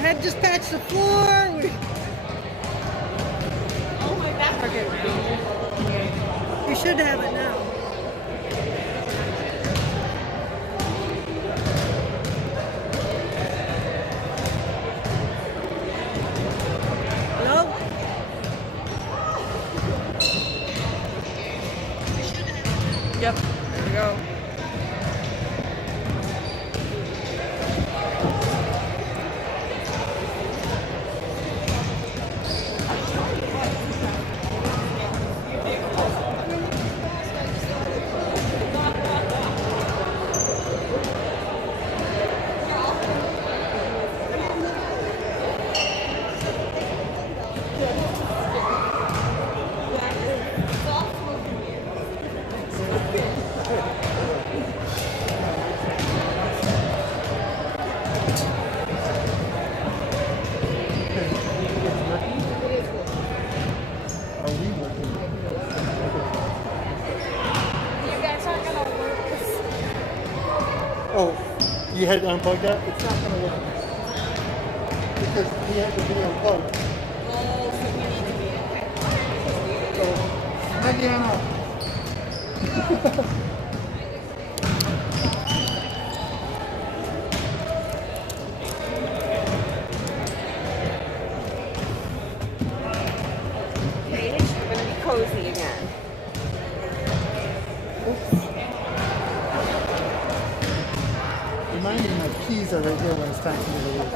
had just patched the floor. Oh my back. Okay, We should have it now. Hello? Yep. There we go. Oh, you had to unplug that? It's not going to work. Because we have to be unplugged. Oh, so we need to be. So, maybe I'm out. Paige, you're going to be cozy again. Remind me my keys are right here when it's time for me to leave.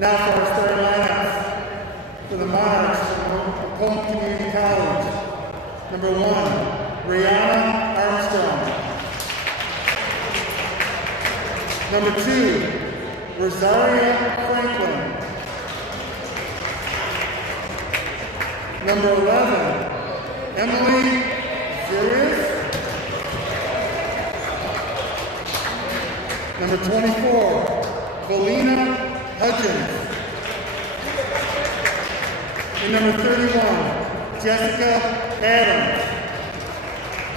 Now for our starting lineups for the Monarchs from Macomb Community College. Number 1, Brianna Armstrong. Number 2, Rosaria Franklin. Number 11, Emily Zurius. Number 24, Valina Hudgens. And number 31, Jessica Adams.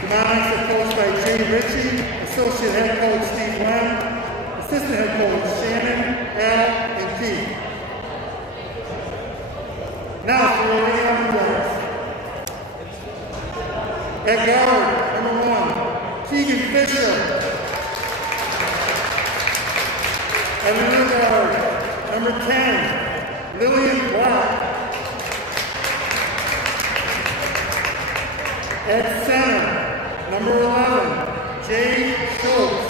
The Monarchs are coached by Jay Ritchie, Associate Head Coach Steve Wen, Assistant Head Coach Shannon, Al, and Pete. Now for the Lumberjacks. At guard, number 1, Keegan Fisher. At middle guard, number 10, Lillian Black. At center, number 11, Jay Schultz.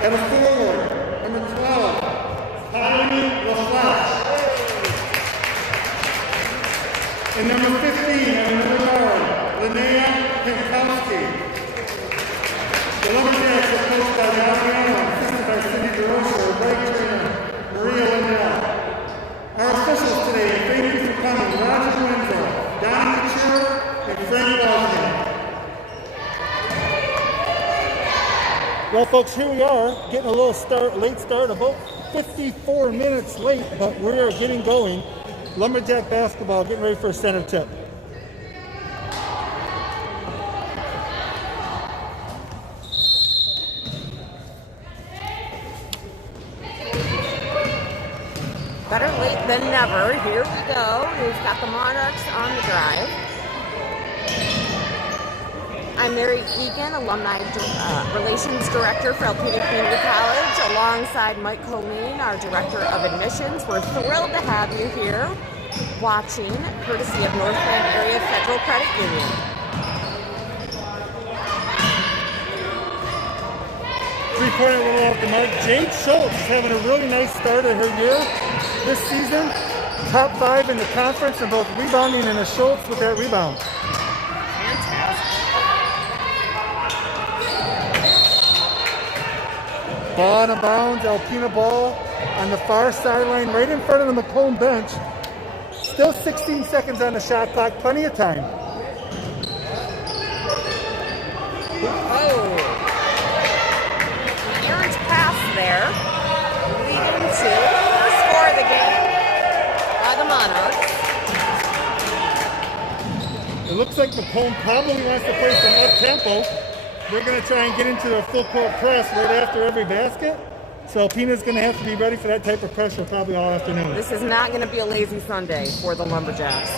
At a forward, number 12, Kylie LaFlash. And number 15, at middle guard, Linnea Pinkowski. The Lumberjacks are coached by Alpena, assisted by Cindy DeRosa, right trainer Maria Linnell. Our officials today, thank you for coming, Roger Windsor, Don Mature, and Frank Wozniak. Well, folks, here we are, getting a little late start, about 54 minutes late, but we're getting going. Lumberjack basketball, getting ready for a center tip. Better late than never. Here we go. We've got the Monarchs on the drive. I'm Mary Egan, Alumni Relations Director for Alpena Community College, alongside Mike Colleen, our Director of Admissions. We're thrilled to have you here watching, courtesy of Northland Area Federal Credit Union. Three-pointer little off the mark. Jade Schultz is having a really nice start of her year this season. Top 5 in the conference in both rebounding and a Schultz with that rebound. Ball out of bounds, Alpena ball on the far sideline, right in front of the Macomb bench. Still 16 seconds on the shot clock, plenty of time. Oh. Errant pass there, leading to the score of the game by the Monarchs. It looks like Macomb probably wants to play some up-tempo. They're going to try and get into a full-court press right after every basket. So Alpena's going to have to be ready for that type of pressure probably all afternoon. This is not going to be a lazy Sunday for the Lumberjacks.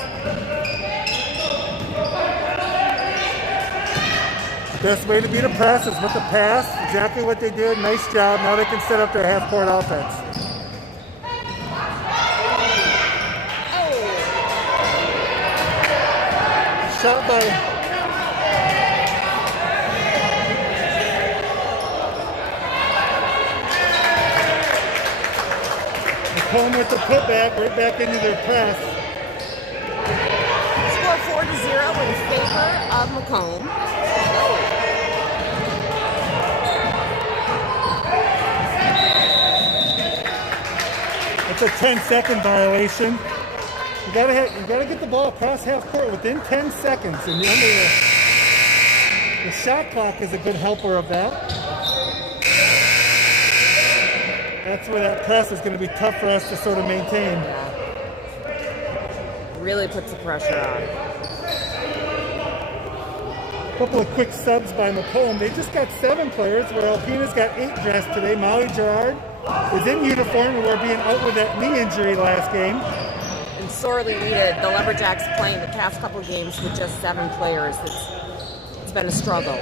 Best way to beat a press is with the pass. Exactly what they did. Nice job. Now they can set up their half-court offense. Oh. Shot by... Home with the putback, right back into their press. Score 4-0 in favor of Macomb. It's a 10-second violation. You gotta get the ball across half court within 10 seconds, and the shot clock is a good helper of that. That's where that press is going to be tough for us to sort of maintain. Really puts the pressure on. A couple of quick subs by Macomb. They just got 7 players, where Alpena's got 8 dressed today. Molly Gerard is in uniform, and we're being out with that knee injury last game. And sorely needed. The Lumberjacks playing the past couple of games with just 7 players. It's been a struggle.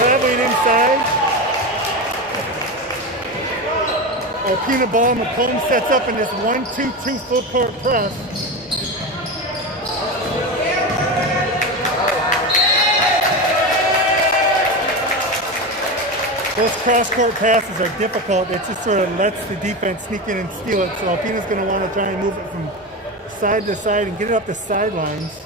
Traveling inside. Alpena ball, Macomb sets up in this 1-2-2 full court press. Those cross-court passes are difficult. It just sort of lets the defense sneak in and steal it. So Alpena's going to want to try and move it from side to side and get it up the sidelines.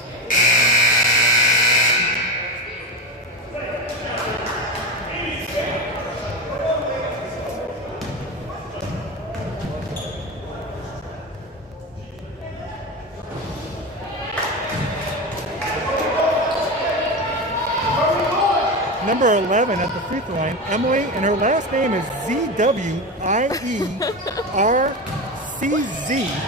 Number 11 at the free throw line, Emily, and her last name is Z-W-I-E-R-C-Z.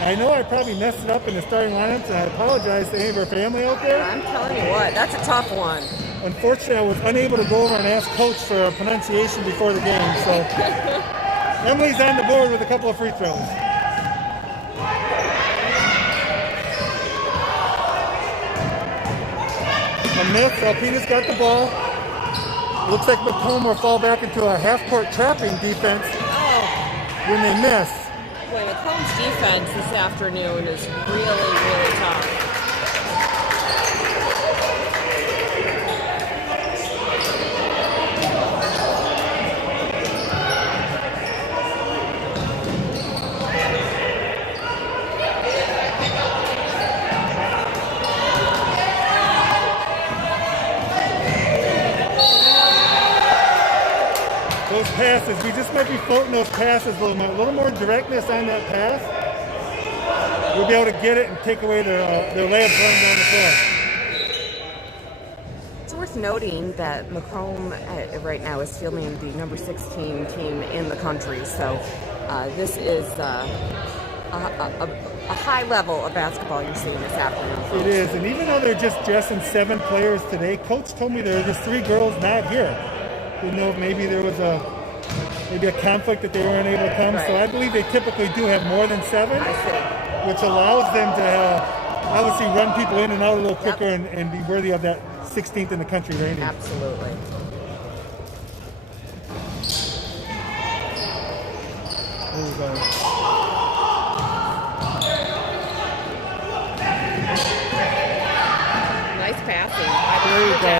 I know I probably messed it up in the starting lineups, and I apologize to any of her family out there. I'm telling you what, that's a tough one. Unfortunately, I was unable to go over and ask Coach for a pronunciation before the game, so Emily's on the board with a couple of free throws. A miss, Alpena's got the ball. Looks like Macomb will fall back into a half-court trapping defense when they miss. Boy, Macomb's defense this afternoon is really, really tough. Those passes, we just might be floating those passes a little more directness on that pass. We'll be able to get it and take away their layup run down the floor. It's worth noting that Macomb right now is fielding the number 16 team in the country, so this is a high level of basketball you're seeing this afternoon. It is, and even though they're just dressing 7 players today, Coach told me there were just 3 girls not here. Didn't know if maybe there was a conflict that they weren't able to come. Right. So I believe they typically do have more than 7, I see. which allows them to obviously run people in and out a little quicker and be worthy of that 16th in the country rating. Absolutely. There we go. Nice passing. There you go.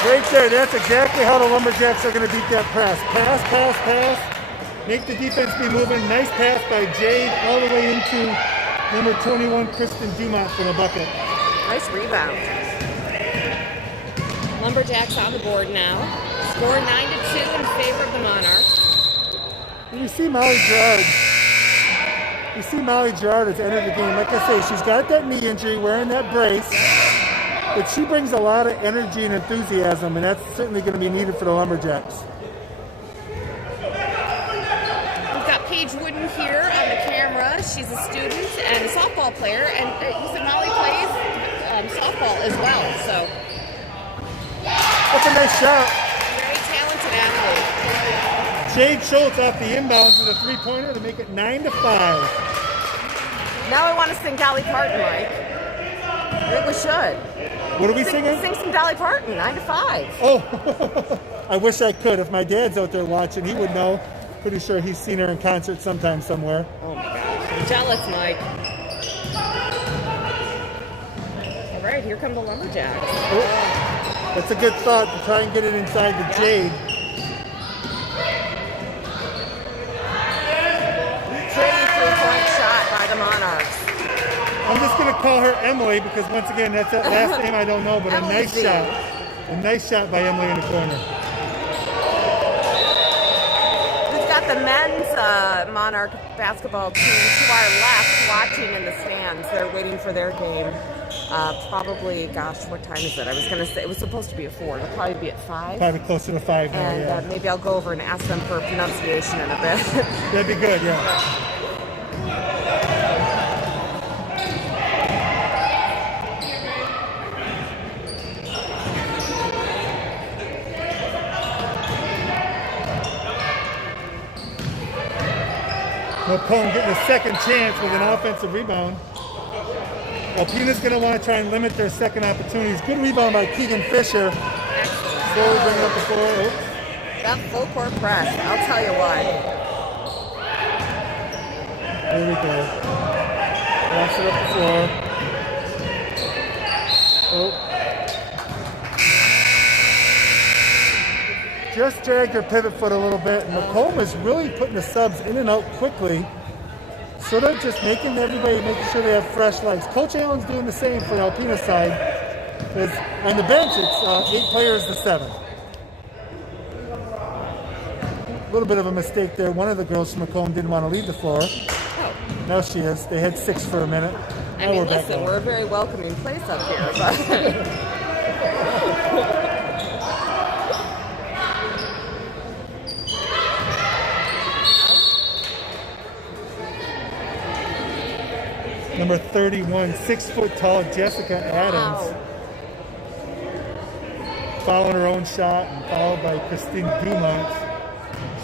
Right there, that's exactly how the Lumberjacks are going to beat that press. Pass, pass, pass. Make the defense be moving. Nice pass by Jade all the way into number 21, Kristen Dumont for the bucket. Nice rebound. Lumberjacks on the board now. Score 9-2 in favor of the Monarchs. You see Molly Gerard has entered the game. Like I say, she's got that knee injury, wearing that brace. But she brings a lot of energy and enthusiasm, and that's certainly going to be needed for the Lumberjacks. We've got Paige Wooden here on the camera. She's a student and a softball player, and you said Molly plays softball as well, so. That's a nice shot. Very talented athlete. Jade Schultz off the inbounds with a 3-pointer to make it 9-5. Now I want to sing Dolly Parton, Mike. I think we should. What are we singing? Sing some Dolly Parton, 9-5. Oh, I wish I could. If my dad's out there watching, he would know. Pretty sure he's seen her in concert sometime somewhere. Oh my gosh, I'm jealous, Mike. All right, here come the Lumberjacks. Oh, that's a good thought to try and get it inside the Jade. Pretty 3-point shot by the Monarchs. I'm just going to call her Emily because, once again, that's that last name I don't know, but a nice shot. A nice shot by Emily in the corner. We've got the men's Monarch basketball team to our left watching in the stands. They're waiting for their game. Probably, gosh, what time is it? I was going to say it was supposed to be at 4. It'll probably be at 5. Probably closer to 5 now, And maybe I'll go over and ask them for pronunciation in a bit. That'd be good, yeah. Macomb getting a second chance with an offensive rebound. Alpena's going to want to try and limit their second opportunities. Good rebound by Keegan Fisher. Slowly bringing up the floor. Oops. That full court press, I'll tell you what. Here we go. Pass it up the floor. Oh. just dragged her pivot foot a little bit. And Macomb is really putting the subs in and out quickly. Sort of just making sure they have fresh legs. Coach Allen's doing the same for the Alpena side. On the bench, it's 8 players to 7. A little bit of a mistake there. One of the girls from Macomb didn't want to leave the floor. Oh. Now she is. They had 6 for a minute. I mean, listen, we're a very welcoming place up here, but... Number 31, 6-foot-tall Jessica Adams. Wow. Following her own shot and followed by Christine Dumont.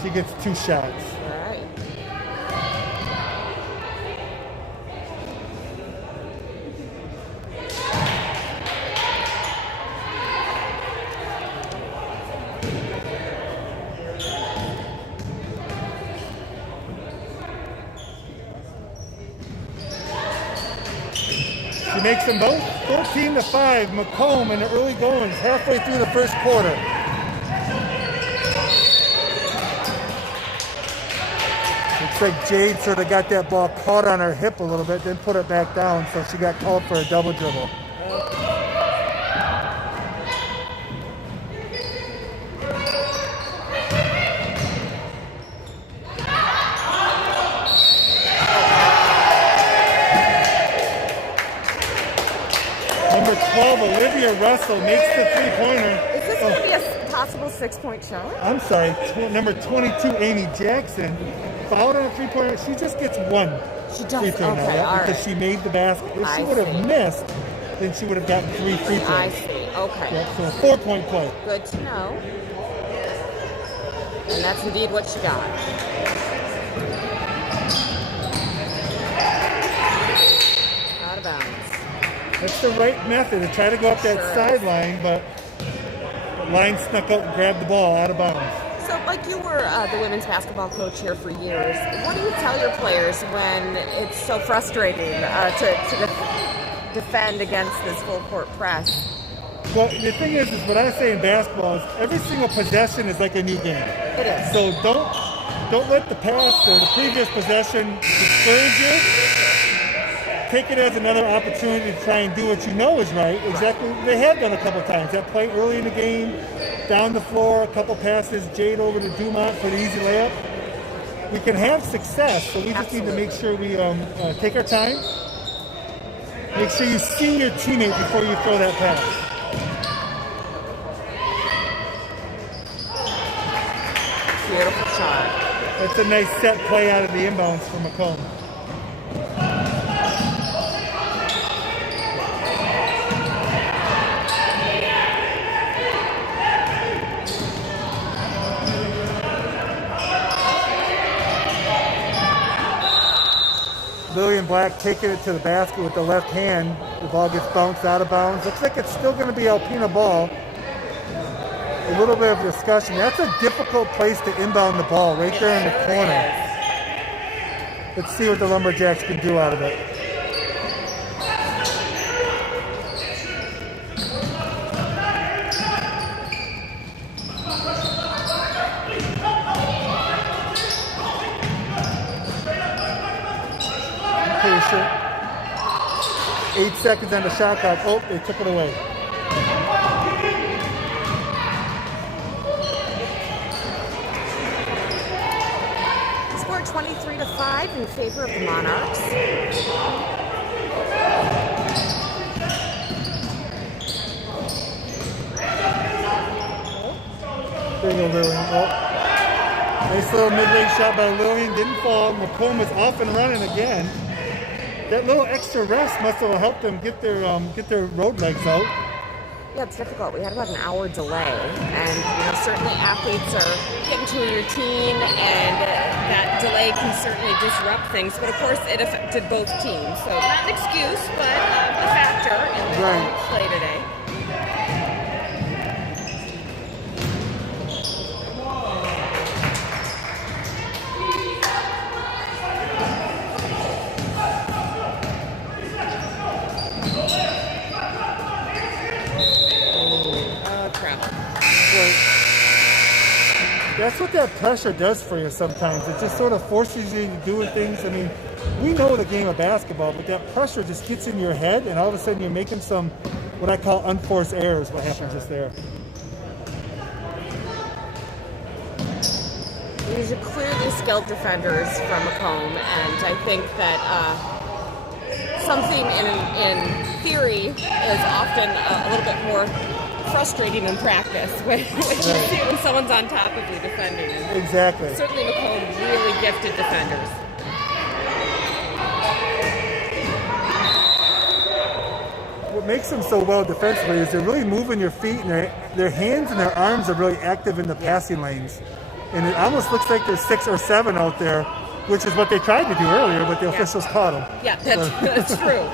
She gets 2 shots. All right. She makes them both 14-5. Macomb in the early goings, halfway through the first quarter. Looks like Jade sort of got that ball caught on her hip a little bit, then put it back down, so she got called for a double dribble. Number 12, Olivia Russell makes the three-pointer. Is this going to be a possible 6-point shot? I'm sorry, number 22, Amy Jackson, fouled on a three-pointer. She just gets 1 She does. free throw Okay, now, all because right. she made the basket. If she I would have see. missed, then she would have gotten 3 free throws. I see. Okay. Yeah, so a 4-point play. Good to know. And that's indeed what she got. Out of bounds. That's the right method to try to go up that Sure is. sideline, but the line snuck out and grabbed the ball out of bounds. So, like, you were the women's basketball coach here for years. What do you tell your players when it's so frustrating to defend against this full court press? Well, the thing is what I say in basketball is every single possession is like a new game. It is. So don't let the past or the previous possession discourage you. Take it as another opportunity to try and do what you know is right. Exactly, they have done a couple times. That play early in the game, down the floor, a couple passes, Jade over to Dumont for the easy layup. We can have success, so we just need to make sure we take our time. Make sure you see your teammate before you throw that pass. Beautiful shot. That's a nice set play out of the inbounds for Macomb. Lillian Black taking it to the basket with the left hand. The ball gets bounced out of bounds. Looks like it's still going to be Alpena ball. A little bit of discussion. That's a difficult place to inbound the ball, right there in the corner. Let's see what the Lumberjacks can do out of it. Patient. 8 seconds on the shot clock. Oh, they took it away. Score 23-5 in favor of the Monarchs. There you go, Lillian. Oh. Nice little mid-range shot by Lillian. Didn't fall. Macomb is off and running again. That little extra rest must have helped them get their road legs out. Yeah, it's difficult. We had about an hour delay, and certainly athletes are getting to a routine, and that delay can certainly disrupt things. But of course, it affected both teams, so not an excuse, but a factor in the play today. that pressure does for you sometimes. It just sort of forces you to do things. I mean, we know the game of basketball, but that pressure just gets in your head, and all of a sudden you're making some, what I call unforced errors, what happens just there. These are clearly skilled defenders from Macomb, and I think that something in theory is often a little bit more frustrating in practice when you see when someone's on top of you defending. And exactly. Certainly Macomb really gifted defenders. What makes them so well defensively is they're really moving your feet, and their hands and their arms are really active in the passing lanes. And it almost looks like there's 6 or 7 out there, which is what they tried to do earlier, but the officials caught them. Yeah, that's true.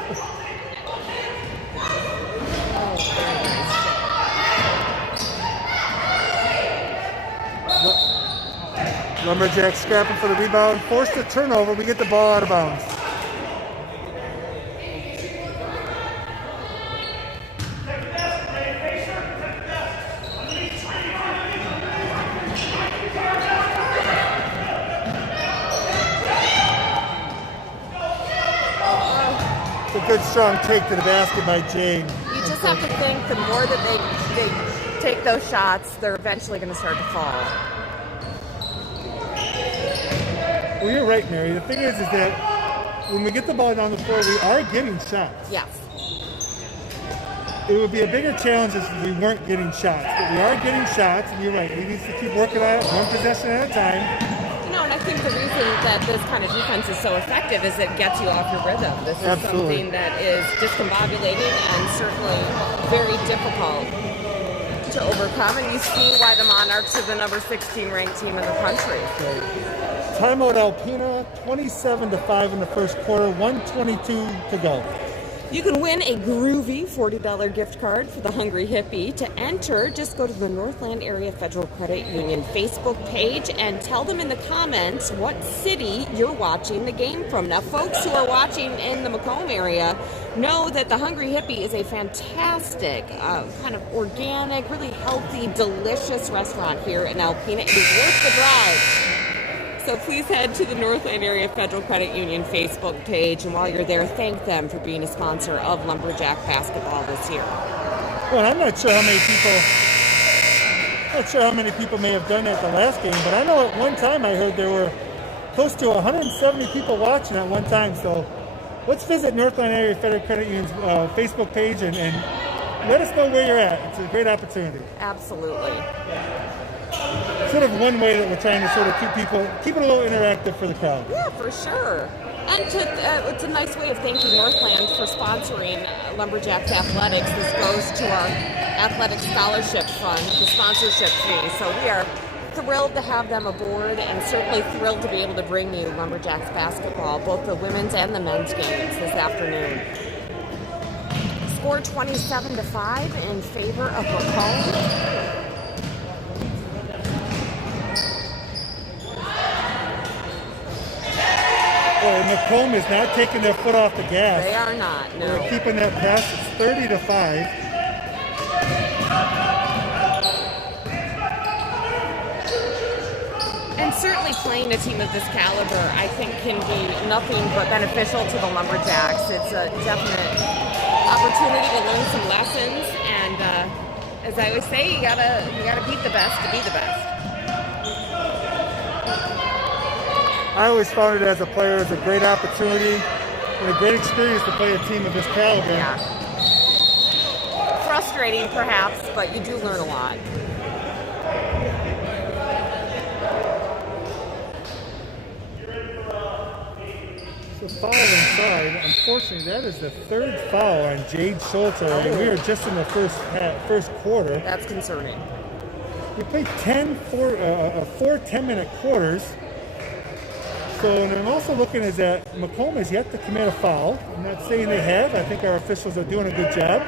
Lumberjacks scrapping for the rebound, forced a turnover. We get the ball out of bounds. It's a good strong take to the basket by Jade. You just have to think the more that they take those shots, they're eventually going to start to fall. Well, you're right, Mary. The thing is that when we get the ball down the floor, we are getting shots. Yes. It would be a bigger challenge if we weren't getting shots. But we are getting shots, and you're right. We need to keep working on it, one possession at a time. You know, and I think the reason that this kind of defense is so effective is it gets you off your rhythm. This is something that is discombobulating and certainly very difficult to overcome. And you see why the Monarchs are the number 16 ranked team in the country. Timeout Alpena, 27-5 in the first quarter, 1:22 to go. You can win a groovy $40 gift card for the Hungry Hippie. To enter, just go to the Northland Area Federal Credit Union Facebook page and tell them in the comments what city you're watching the game from. Now, folks who are watching in the Macomb area know that the Hungry Hippie is a fantastic, kind of organic, really healthy, delicious restaurant here in Alpena. It is worth the drive. So please head to the Northland Area Federal Credit Union Facebook page, and while you're there, thank them for being a sponsor of Lumberjack basketball this year. Well, I'm not sure how many people may have done that the last game, but I know at one time I heard there were close to 170 people watching at one time. So let's visit Northland Area Federal Credit Union's Facebook page and let us know where you're at. It's a great opportunity. Absolutely. Sort of one way that we're trying to sort of keep it a little interactive for the crowd. Yeah, for sure. And it's a nice way of thanking Northland for sponsoring Lumberjacks athletics. This goes to our athletic scholarship fund, the sponsorship fee. So we are thrilled to have them aboard, and certainly thrilled to be able to bring you Lumberjacks basketball, both the women's and the men's games this afternoon. Score 27-5 in favor of Macomb. Well, Macomb is not taking their foot off the gas. They are not, no. They're keeping that pass. It's 30-5. And certainly playing a team of this caliber, I think, can be nothing but beneficial to the Lumberjacks. It's a definite opportunity to learn some lessons, and as I always say, you gotta beat the best to be the best. I always found it as a player as a great opportunity and a great experience to play a team of this caliber. Yeah. Frustrating, perhaps, but you do learn a lot. So foul inside. Unfortunately, that is the third foul on Jade Schultz. We are just in the first quarter. That's concerning. We played 4 10-minute quarters. So, and I'm also looking at that Macomb has yet to commit a foul. I'm not saying they have. I think our officials are doing a good job.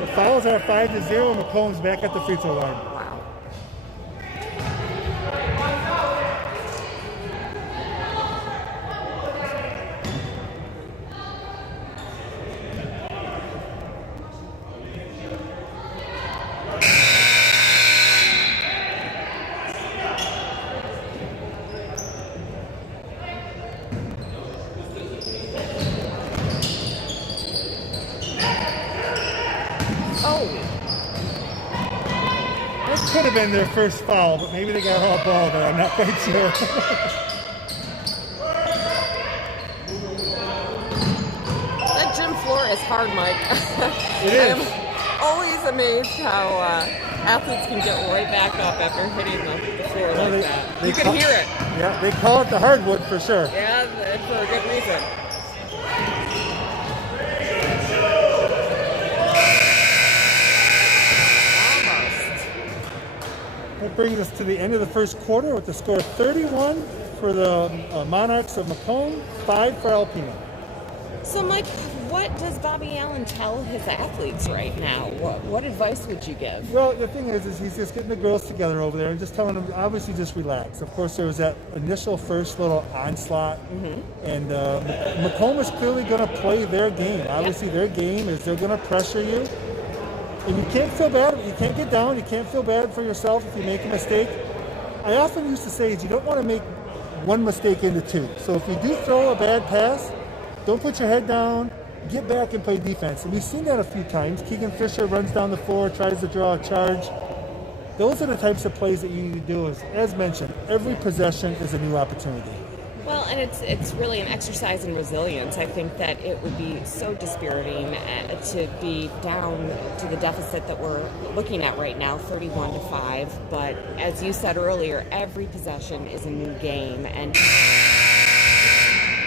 The fouls are 5-0. Macomb's back at the free throw line. Wow. could have been their first foul, but maybe they got all ball there. I'm not quite sure. That gym floor is hard, Mike. It is. I'm always amazed how athletes can get right back up after hitting the floor like that. You can hear it. Yeah, they call it the hardwood for sure. Yeah, and for a good reason. That brings us to the end of the first quarter with the score 31 for the Monarchs of Macomb, 5 for Alpena. So, Mike, what does Bobby Allen tell his athletes right now? What advice would you give? Well, the thing is he's just getting the girls together over there and just telling them, obviously, just relax. Of course, there was that initial first little onslaught, and Macomb is clearly going to play their game. Obviously, their game is they're going to pressure you. And you can't feel bad. You can't get down. You can't feel bad for yourself if you make a mistake. I often used to say is you don't want to make one mistake into two. So if you do throw a bad pass, don't put your head down. Get back and play defense. And we've seen that a few times. Keegan Fisher runs down the floor, tries to draw a charge. Those are the types of plays that you need to do. As mentioned, every possession is a new opportunity. Well, and it's really an exercise in resilience. I think that it would be so dispiriting to be down to the deficit that we're looking at right now, 31-5. But as you said earlier, every possession is a new game, and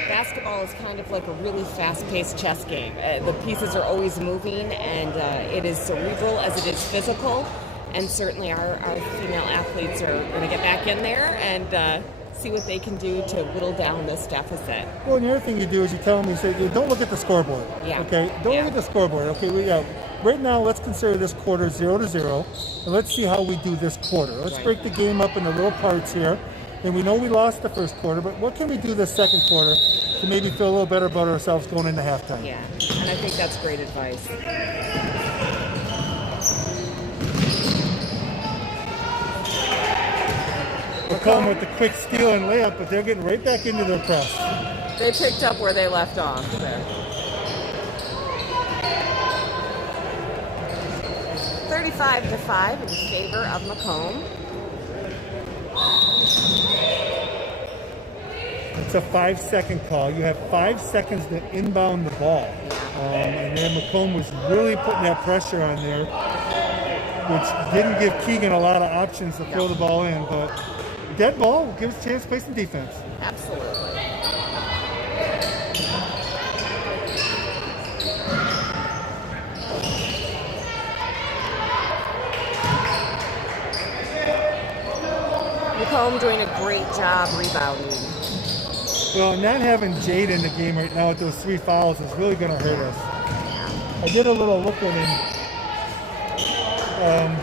basketball is kind of like a really fast-paced chess game. The pieces are always moving, and it is cerebral as it is physical. And certainly our female athletes are going to get back in there and see what they can do to whittle down this deficit. Well, and the other thing you do is you tell them, you say, don't look at the scoreboard. Yeah. Okay? Don't look at the scoreboard. Okay, right now, let's consider this quarter 0-0, and let's see how we do this quarter. Let's break the game up into little parts here. And we know we lost the first quarter, but what can we do this second quarter to maybe feel a little better about ourselves going into halftime? Yeah, and I think that's great advice. Macomb with the quick steal and layup, but they're getting right back into their press. They picked up where they left off there. 35-5 in favor of Macomb. It's a 5-second call. You have 5 seconds to inbound the ball. And then Macomb was really putting that pressure on there, which didn't give Keegan a lot of options to throw the ball in. But dead ball gives a chance to play some defense. Absolutely. Macomb doing a great job rebounding. Well, not having Jade in the game right now with those 3 fouls is really going to hurt us. I did a little looking, and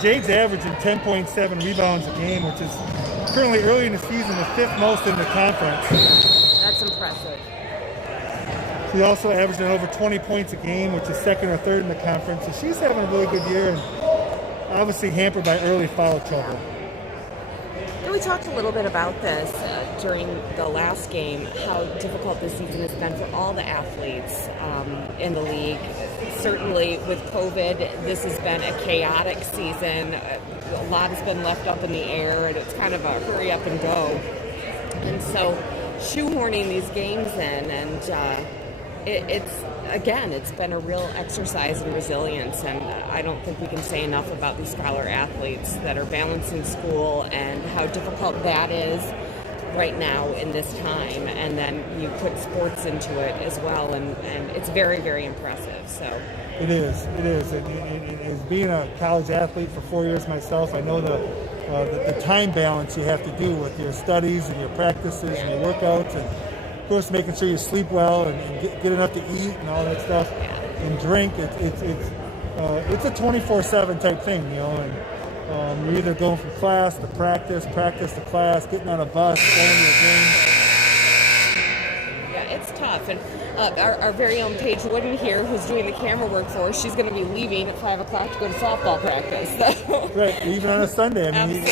Jade's averaging 10.7 rebounds a game, which is currently early in the season the 5th most in the conference. That's impressive. She also averaging over 20 points a game, which is 2nd or 3rd in the conference. So she's having a really good year, and obviously hampered by early foul trouble. We talked a little bit about this during the last game, how difficult this season has been for all the athletes in the league. Certainly with COVID, this has been a chaotic season. A lot has been left up in the air, and it's kind of a hurry up and go. And so shoehorning these games in, and it's been a real exercise in resilience, and I don't think we can say enough about these scholar athletes that are balancing school and how difficult that is right now in this time, and then you put sports into it as well, and it's very, very impressive. So it is. And as being a college athlete for 4 years myself, I know the time balance you have to do with your studies and your practices and your workouts, and of course making sure you sleep well and get enough to eat and all that stuff and drink. It's a 24/7 type thing, you know. And you're either going from class to practice to class, getting on a bus, going to a game. Yeah, it's tough. And our very own Paige Wooden here, who's doing the camera work for us, she's going to be leaving at 5 o'clock to go to softball practice. So. Right, even on a Sunday. I mean,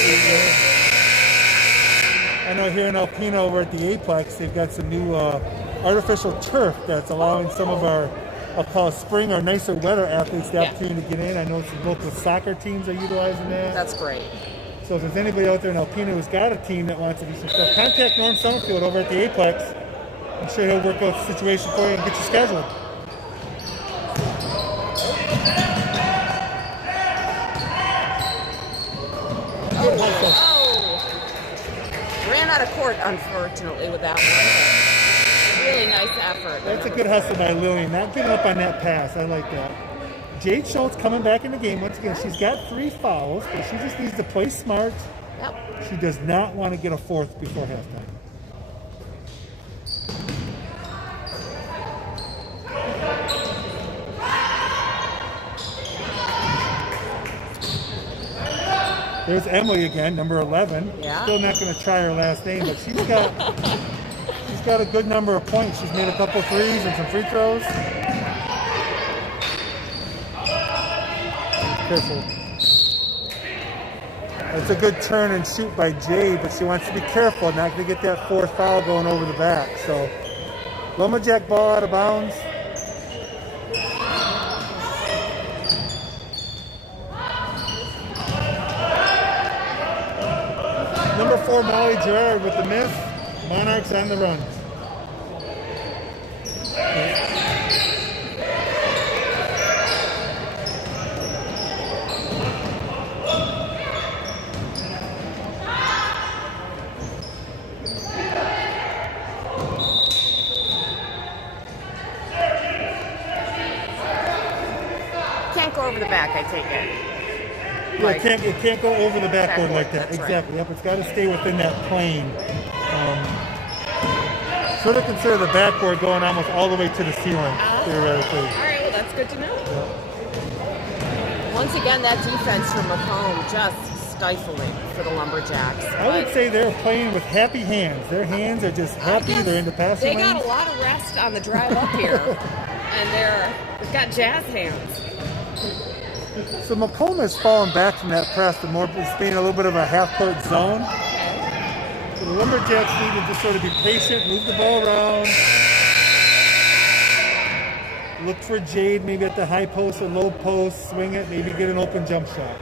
I know here in Alpena over at the Aplex, they've got some new artificial turf that's allowing some of our I'll call spring or nicer weather athletes the Yeah. opportunity to get in. I know some local soccer teams are utilizing that. That's great. So if there's anybody out there in Alpena who's got a team that wants to do some stuff, contact Norm Summerfield over at the Apex. I'm sure he'll work out the situation for you and get you scheduled. Ran out of court, unfortunately, with that one. Really nice effort. That's a good hustle by Lillian. Not giving up on that pass. I like that. Jade Schultz coming back in the game. Once again, she's got 3 fouls, but she just needs to play smart. Yep. She does not want to get a 4th before halftime. There's Emily again, number 11. Yeah. Still not going to try her last name, but she's got a good number of points. She's made a couple threes and some free throws. Careful. That's a good turn and shoot by Jade, but she wants to be careful not to get that 4th foul going over the back. So, Lumberjack ball out of bounds. Number 4, Molly Gerard with the miss. Monarchs on the run. Can't go over the back, I take it. Yeah, it can't go over the backboard like that. That's Exactly. right. Yep, it's got to stay within that plane. Sort of consider the backboard going almost all the way to the ceiling, theoretically. All right, well, that's good to know. Once again, that defense from Macomb just stifling for the Lumberjacks. I would say they're playing with happy hands. Their hands are just happy. They're in the passing They got lanes. a lot of rest on the drive up here, and they've got jazz hands. So Macomb has fallen back from that press to more being a little bit of a half-court zone. So the Lumberjacks need to just sort of be patient, move the ball around. Look for Jade maybe at the high post or low post, swing it, maybe get an open jump shot.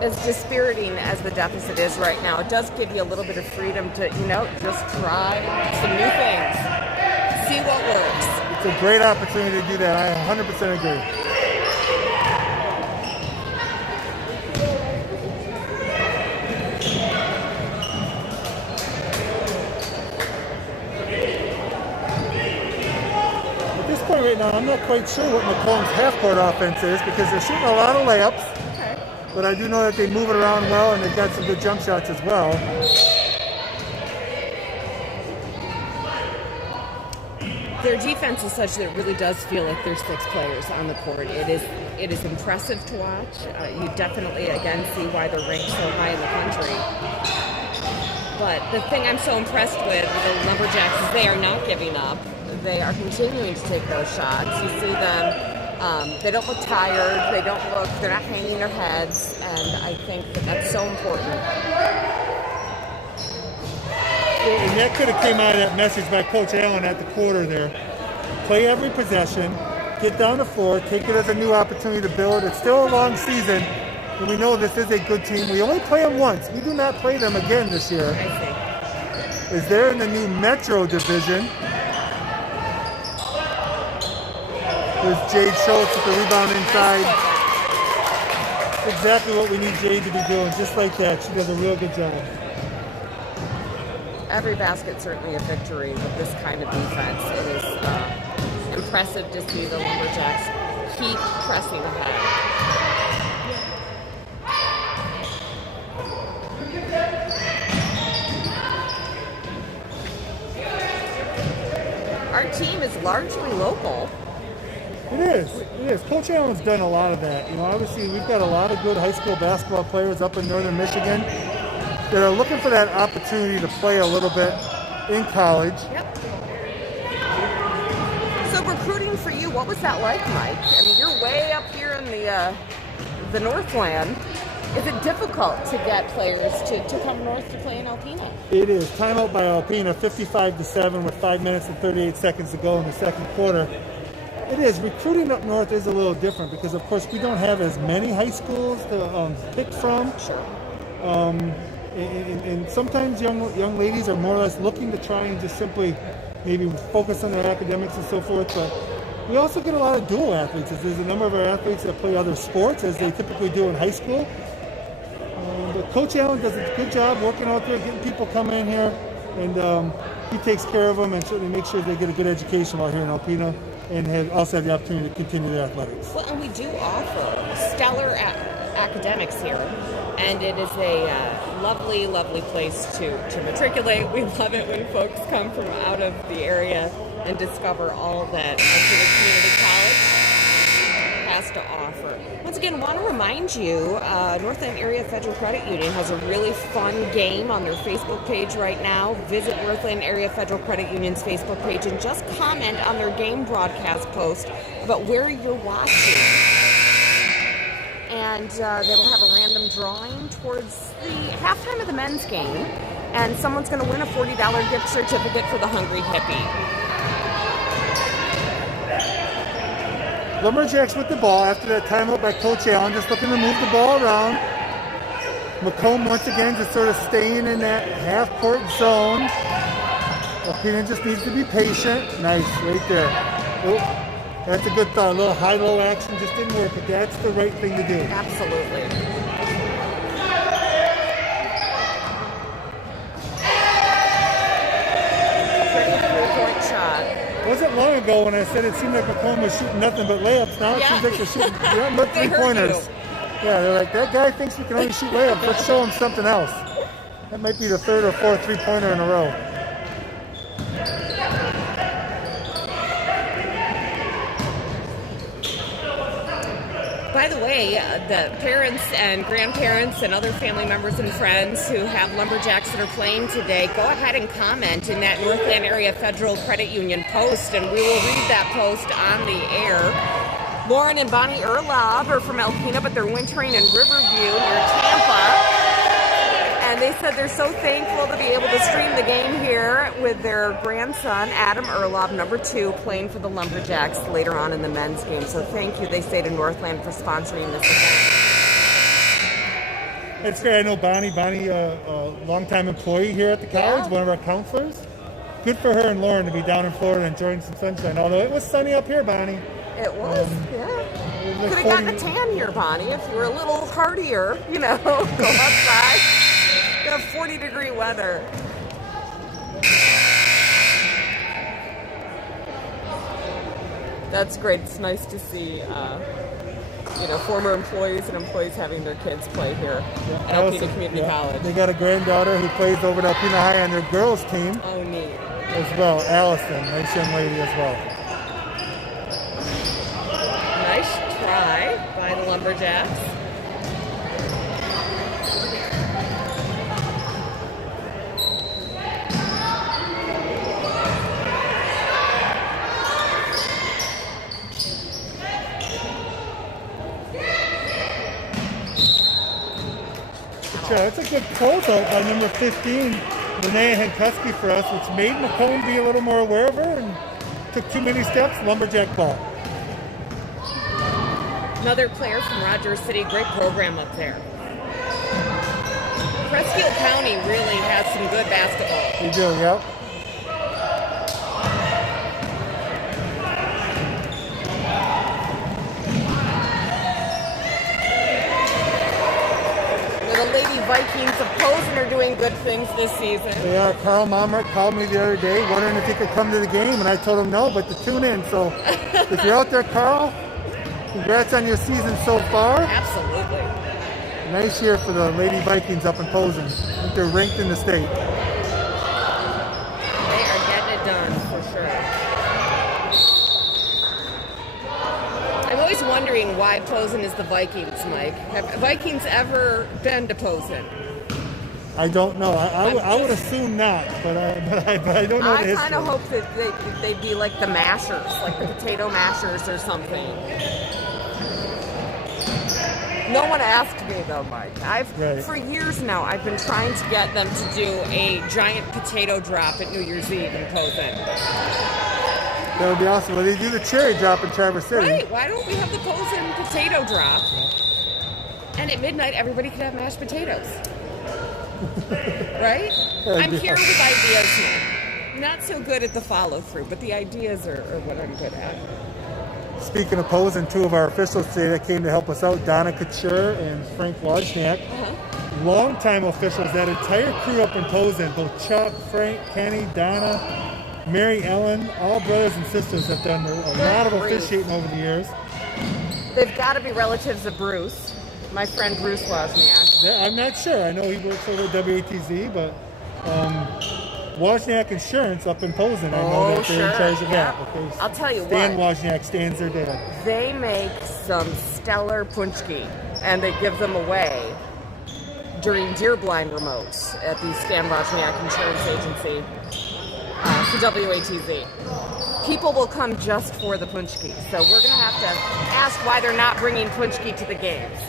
As dispiriting as the deficit is right now, it does give you a little bit of freedom to, just try some new things. See what works. It's a great opportunity to do that. I 100% agree. At this point right now, I'm not quite sure what Macomb's half-court offense is because they're shooting a lot of layups. Okay. But I do know that they move it around well and they've got some good jump shots as well. Their defense is such that it really does feel like there's 6 players on the court. It is impressive to watch. You definitely, again, see why they're ranked so high in the country. But the thing I'm so impressed with the Lumberjacks is they are not giving up. They are continuing to take those shots. You see them, they don't look tired. They're not hanging their heads. And I think that's so important. And that could have came out of that message by Coach Allen at the quarter there. Play every possession, get down the floor, take it as a new opportunity to build. It's still a long season, and we know this is a good team. We only play them once. We do not play them again this year. I see. Is they're in the new Metro division. There's Jade Schultz with the rebound inside. Exactly what we need Jade to be doing, just like that. She does a real good job. Every basket certainly a victory with this kind of defense. It is impressive to see the Lumberjacks keep pressing ahead. Our team is largely local. It is. Coach Allen's done a lot of that. Obviously we've got a lot of good high school basketball players up in northern Michigan that are looking for that opportunity to play a little bit in college. Yep. So recruiting for you, what was that like, Mike? I mean, you're way up here in the Northland. Is it difficult to get players to come north to play in Alpena? It is. Timeout by Alpena, 55-7 with 5 minutes and 38 seconds to go in the second quarter. It is. Recruiting up north is a little different because, of course, we don't have as many high schools to pick from. Sure. And sometimes young ladies are more or less looking to try and just simply maybe focus on their academics and so forth. But we also get a lot of dual athletes. There's a number of our athletes that play other sports, as they typically do in high school. But Coach Allen does a good job working out there, getting people coming in here, and he takes care of them and certainly makes sure they get a good education while here in Alpena, and also have the opportunity to continue their athletics. Well, and we do offer stellar academics here, and it is a lovely, lovely place to matriculate. We love it when folks come from out of the area and discover all that Alpena Community College has to offer. Once again, want to remind you, Northland Area Federal Credit Union has a really fun game on their Facebook page right now. Visit Northland Area Federal Credit Union's Facebook page and just comment on their game broadcast post about where you're watching. And they will have a random drawing towards the halftime of the men's game, and someone's going to win a $40 gift certificate for the Hungry Hippie. Lumberjacks with the ball after that timeout by Coach Allen, just looking to move the ball around. Macomb once again just sort of staying in that half-court zone. Alpena just needs to be patient. Nice, right there. Oh, that's a good thought. A little high-low action just didn't work, but that's the right thing to do. Absolutely. Pretty three-point shot. Wasn't long ago when I said it seemed like Macomb was shooting nothing but layups. Now it seems like they're shooting nothing but three-pointers. Yeah, they're like, that guy thinks we can only shoot layups. Let's show him something else. That might be the third or fourth three-pointer in a row. By the way, the parents and grandparents and other family members and friends who have Lumberjacks that are playing today, go ahead and comment in that Northland Area Federal Credit Union post, and we will read that post on the air. Lauren and Bonnie Erlob are from Alpena, but they're wintering in Riverview near Tampa. And they said they're so thankful to be able to stream the game here with their grandson, Adam Erlob, number 2, playing for the Lumberjacks later on in the men's game. So thank you, they say, to Northland for sponsoring this event. It's great. I know Bonnie, a longtime employee here at the college, one of our counselors. Good for her and Lauren to be down in Florida enjoying some sunshine, although it was sunny up here, Bonnie. It was, Could have gotten a tan here, Bonnie, if you were a little hardier, go outside. We have 40-degree weather. That's great. It's nice to see, former employees and employees having their kids play here at Alpena Community College. They got a granddaughter who plays over at Alpena High on their girls team. Oh, neat. As well, Allison, nice young lady as well. Nice try by the Lumberjacks. That's a good closeout by number 15, Linnea Henkusky for us, which made Macomb be a little more aware of her and took too many steps. Lumberjack ball. Another player from Rogers City, great program up there. Presque Isle County really has some good basketball. They do, yep. Vikings of Posen are doing good things this season. Yeah, Carl Momert called me the other day wondering if he could come to the game, and I told him no, but to tune in. So if you're out there, Carl, congrats on your season so far. Absolutely. Nice year for the Lady Vikings up in Posen. I think they're ranked in the state. They are getting it done for sure. I'm always wondering why Posen is the Vikings, Mike. Have Vikings ever been to Posen? I don't know. I would assume not, but I don't know the history. I kind of hope that they'd be like the Mashers, like the Potato Mashers or something. No one asked me though, Mike. Right. For years now, I've been trying to get them to do a giant potato drop at New Year's Eve in Posen. That would be awesome. Well, they do the cherry drop in Traverse City. Right, why don't we have the Posen potato drop? And at midnight, everybody could have mashed potatoes. Right? I'm here with ideas now. Not so good at the follow-through, but the ideas are what I'm good at. Speaking of Posen, two of our officials today that came to help us out, Donna Couture and Frank Wozniak, longtime officials, that entire crew up in Posen, both Chuck, Frank, Kenny, Donna, Mary Ellen, all brothers and sisters have done a lot of officiating over the years. They've got to be relatives of Bruce, my friend Bruce Wozniak. Yeah, I'm not sure. I know he works over at WATZ, but Wozniak Insurance up in Posen, I know that they're in charge of that. Okay. I'll tell you Stan what. Wozniak stands their dad. They make some stellar punchki, and they give them away during deer blind remotes at the Stan Wozniak Insurance Agency for WATZ. People will come just for the punchki, so we're going to have to ask why they're not bringing punchki to the games.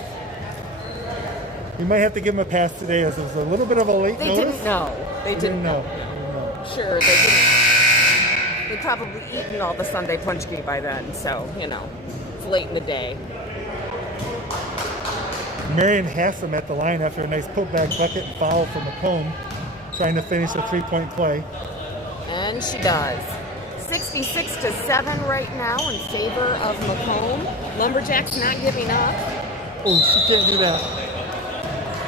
You might have to give them a pass today, as it was a little bit of a late They notice. didn't know. They didn't know. Sure, they didn't. They'd probably eaten all the Sunday punchki by then, so, you know, it's late in the day. Marion Hassam at the line after a nice putback bucket and foul from Macomb, trying to finish a three-point play. And she does. 66-7 right now in favor of Macomb. Lumberjacks not giving up. Oh, she can't do that.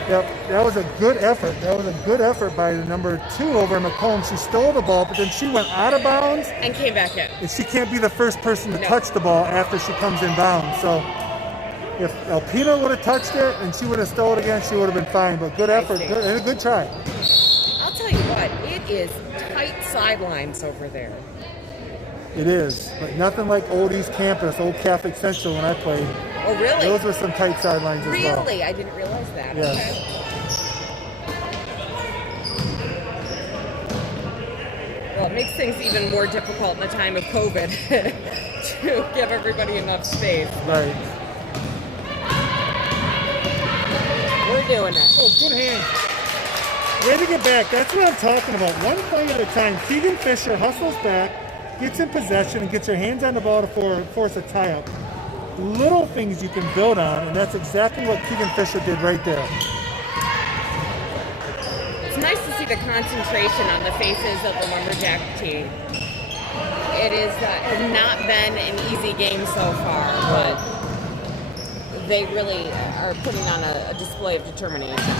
Yep, that was a good effort. That was a good effort by the number 2 over Macomb. She stole the ball, but then she went out of bounds. And came back in. And she can't be the first person to touch the ball after she comes in bounds. So if Alpena would have touched it and she would have stole it again, she would have been fine. But good effort, and a good try. I'll tell you what, it is tight sidelines over there. It is, but nothing like Old East Campus, Old Catholic Central when I played. Oh, really? Those were some tight sidelines as well. Really? I didn't realize that. Yes. Okay. Well, it makes things even more difficult in the time of COVID to give everybody enough space. Right. We're doing it. Oh, good hand. Way to get back. That's what I'm talking about. One play at a time. Keegan Fisher hustles back, gets in possession, and gets her hands on the ball to force a tie-up. Little things you can build on, and that's exactly what Keegan Fisher did right there. It's nice to see the concentration on the faces of the Lumberjack team. It has not been an easy game so far, but they really are putting on a display of determination.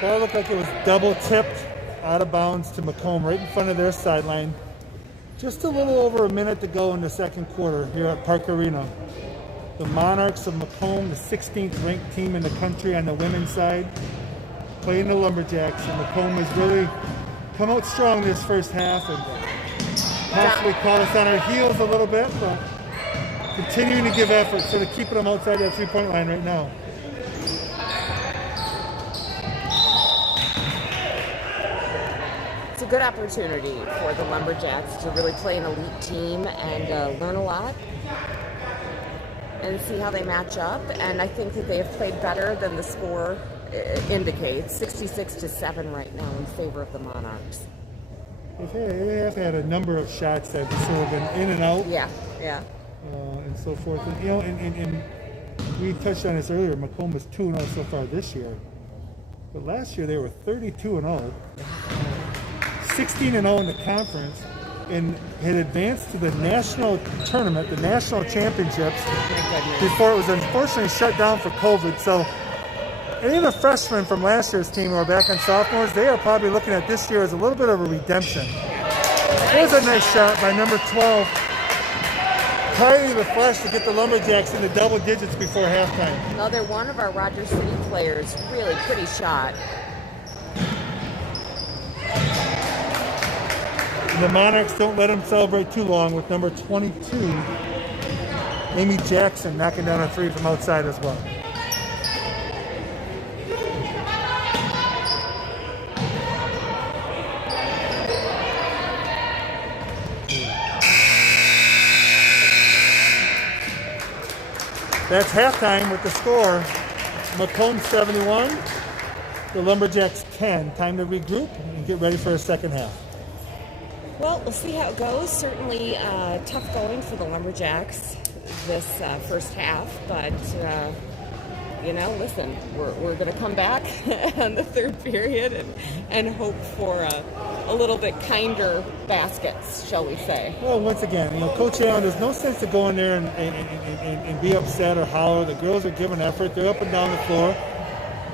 Ball looked like it was double tipped out of bounds to Macomb right in front of their sideline. Just a little over a minute to go in the second quarter here at Park Arena. The Monarchs of Macomb, the 16th ranked team in the country on the women's side, playing the Lumberjacks, and Macomb has really come out strong this first half and possibly caught us on our heels a little bit, but continuing to give effort, sort of keeping them outside that three-point line right now. It's a good opportunity for the Lumberjacks to really play an elite team and learn a lot and see how they match up. And I think that they have played better than the score indicates. 66-7 right now in favor of the Monarchs. They have had a number of shots that have sort of been in and out. Yeah. And so forth. And, you know, and we touched on this earlier. Macomb was 2-0 so far this year. But last year they were 32-0. 16-0 in the conference, and had advanced to the national tournament, the national championships, before it was unfortunately shut down for COVID. So any of the freshmen from last year's team who are back on sophomores, they are probably looking at this year as a little bit of a redemption. There's a nice shot by number 12, Kylie the Flesh, to get the Lumberjacks into double digits before halftime. Another one of our Rogers City players, really pretty shot. The Monarchs don't let them celebrate too long with number 22, Amy Jackson knocking down a three from outside as well. That's halftime with the score. Macomb 71, the Lumberjacks 10. Time to regroup and get ready for a second half. Well, we'll see how it goes. Certainly tough going for the Lumberjacks this first half, but listen, we're going to come back on the third period and hope for a little bit kinder baskets, shall we say. Well, once again, Coach Allen, there's no sense to go in there and be upset or holler. The girls are giving effort. They're up and down the floor.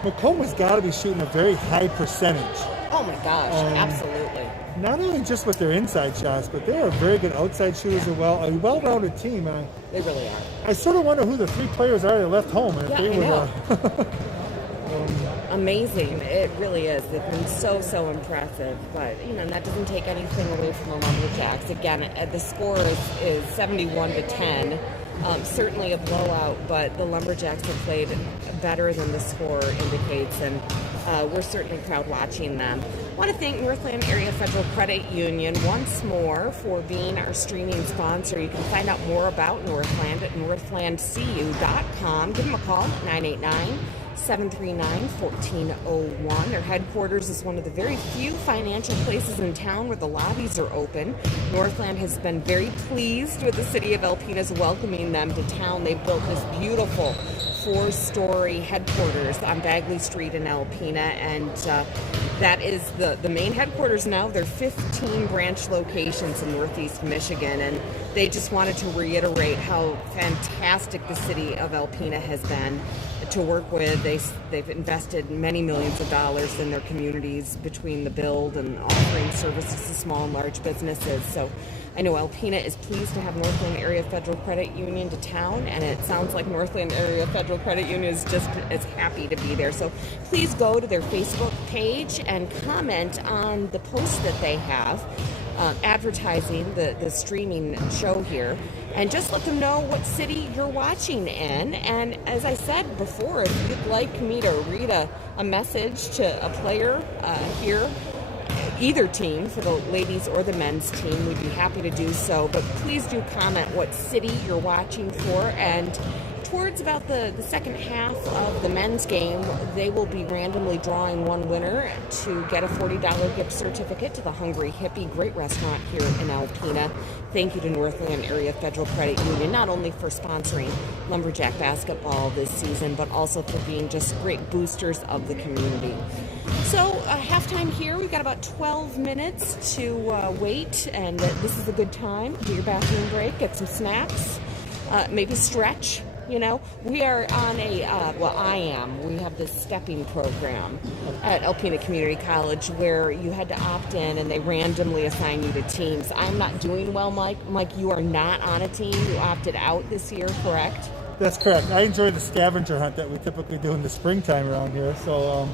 Macomb has got to be shooting a very high percentage. Oh, my gosh, absolutely. Not only just with their inside shots, but they are very good outside shooters as well. A well-rounded team. They really are. I sort of wonder who the three players are that left home. Yeah, I know. Amazing. It really is. They've been so impressive. But, that doesn't take anything away from the Lumberjacks. Again, the score is 71-10. Certainly a blowout, but the Lumberjacks have played better than the score indicates, and we're certainly proud watching them. I want to thank Northland Area Federal Credit Union once more for being our streaming sponsor. You can find out more about Northland at northlandcu.com. Give them a call, 989-739-1401. Their headquarters is one of the very few financial places in town where the lobbies are open. Northland has been very pleased with the city of Alpena's welcoming them to town. They built this beautiful 4-story headquarters on Bagley Street in Alpena, and that is the main headquarters now. There are 15 branch locations in Northeast Michigan, and they just wanted to reiterate how fantastic the city of Alpena has been to work with. They've invested many millions of dollars in their communities between the build and offering services to small and large businesses. So I know Alpena is pleased to have Northland Area Federal Credit Union to town, and it sounds like Northland Area Federal Credit Union is just as happy to be there. So please go to their Facebook page and comment on the post that they have advertising the streaming show here, and just let them know what city you're watching in. And as I said before, if you'd like me to read a message to a player here, either team, for the ladies or the men's team, we'd be happy to do so. But please do comment what city you're watching for, and towards about the second half of the men's game, they will be randomly drawing one winner to get a $40 gift certificate to the Hungry Hippie, great restaurant here in Alpena. Thank you to Northland Area Federal Credit Union, not only for sponsoring Lumberjack basketball this season, but also for being just great boosters of the community. So halftime here, we've got about 12 minutes to wait, and this is a good time. Do your bathroom break, get some snacks, maybe stretch. We are on I am. We have this stepping program at Alpena Community College where you had to opt in and they randomly assign you to teams. I'm not doing well, Mike. Mike, you are not on a team. You opted out this year, correct? That's correct. I enjoy the scavenger hunt that we typically do in the springtime around here. So,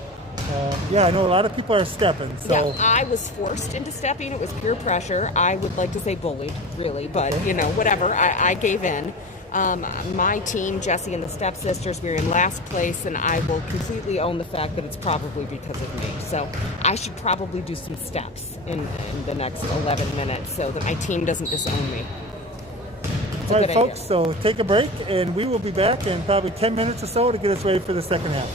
I know a lot of people are stepping. So yeah, I was forced into stepping. It was peer pressure. I would like to say bullied, really, but whatever. I gave in. My team, Jessie and the Stepsisters, we're in last place, and I will completely own the fact that it's probably because of me. So I should probably do some steps in the next 11 minutes so that my team doesn't disown me. All right, folks, so take a break, and we will be back in probably 10 minutes or so to get us ready for the second half.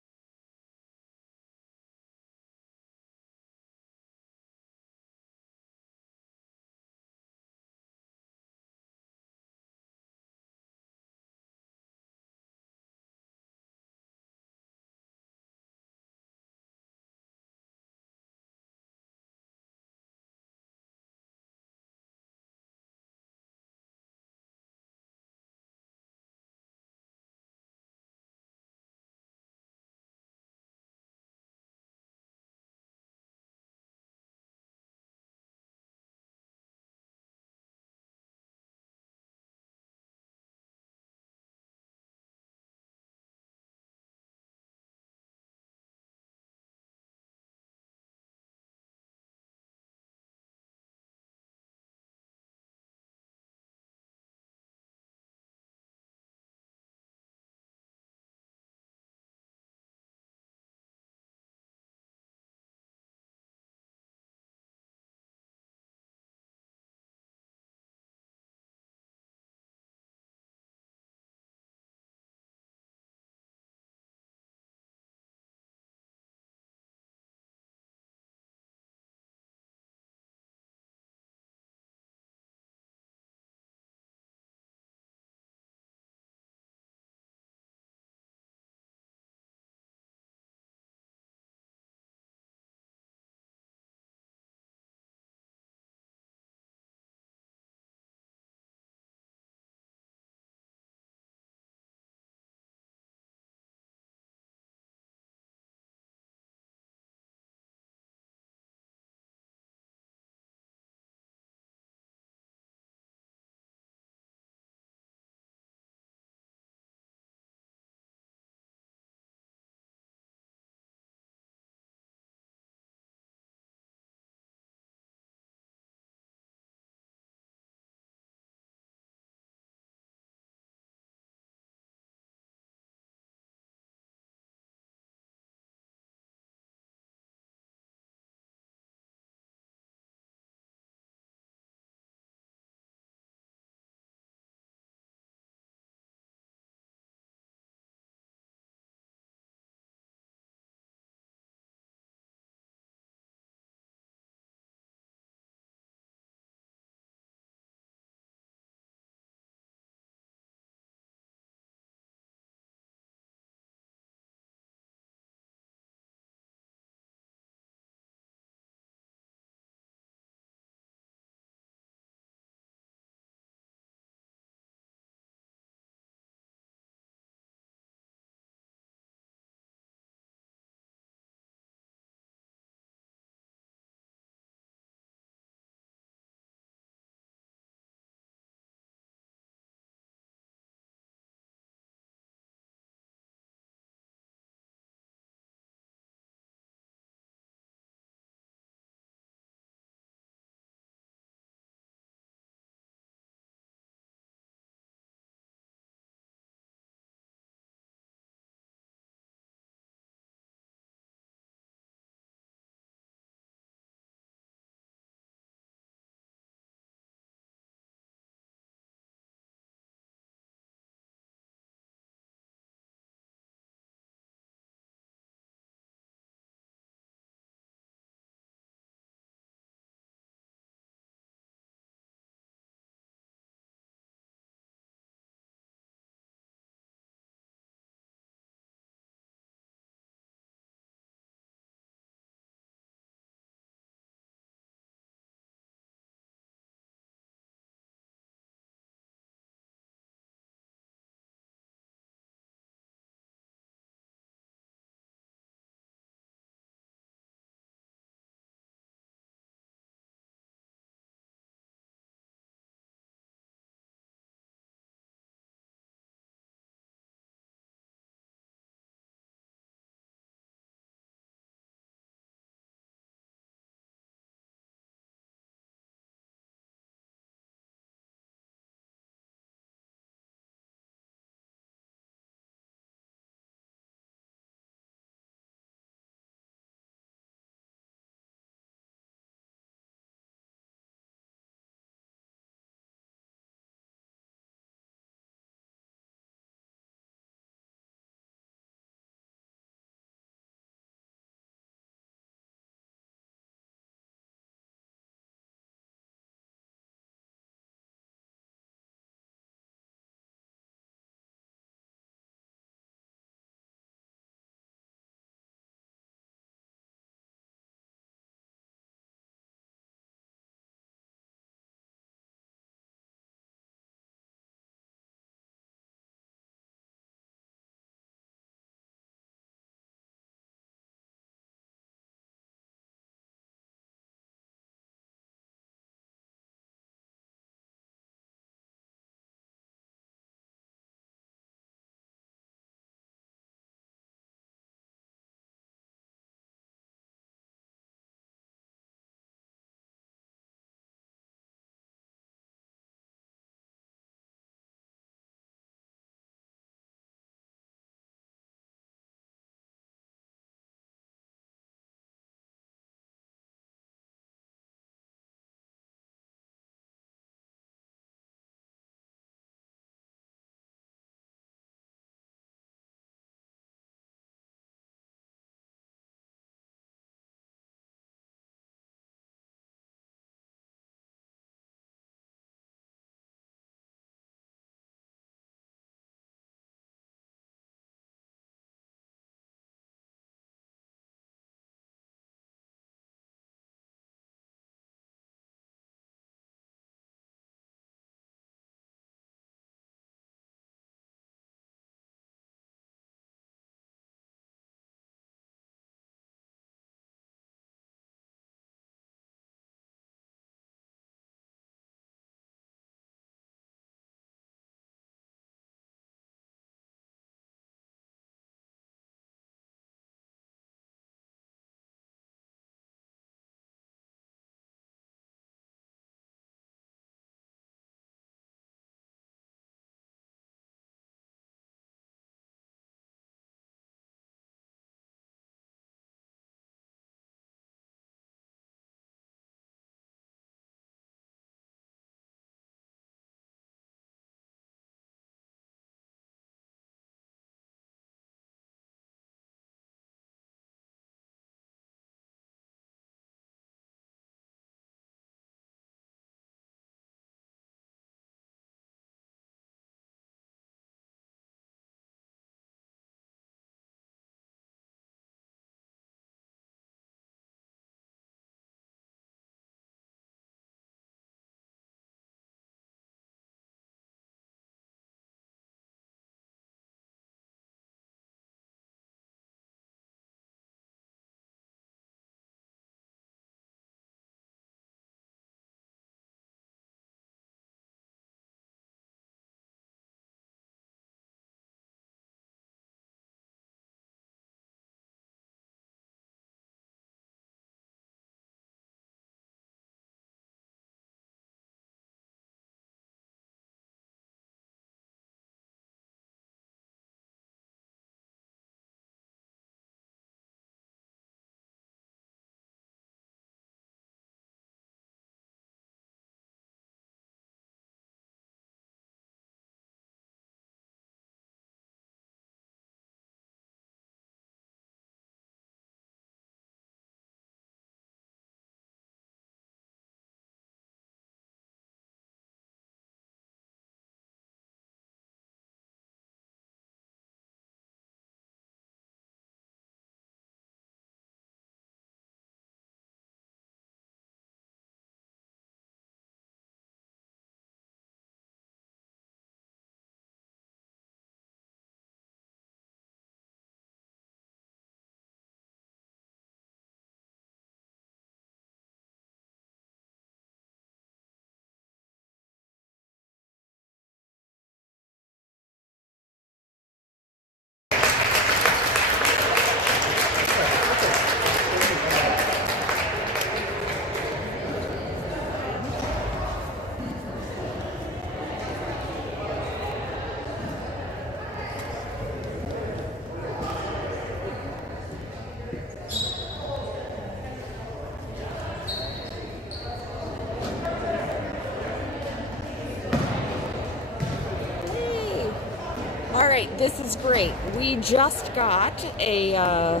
right, this is great. We just got a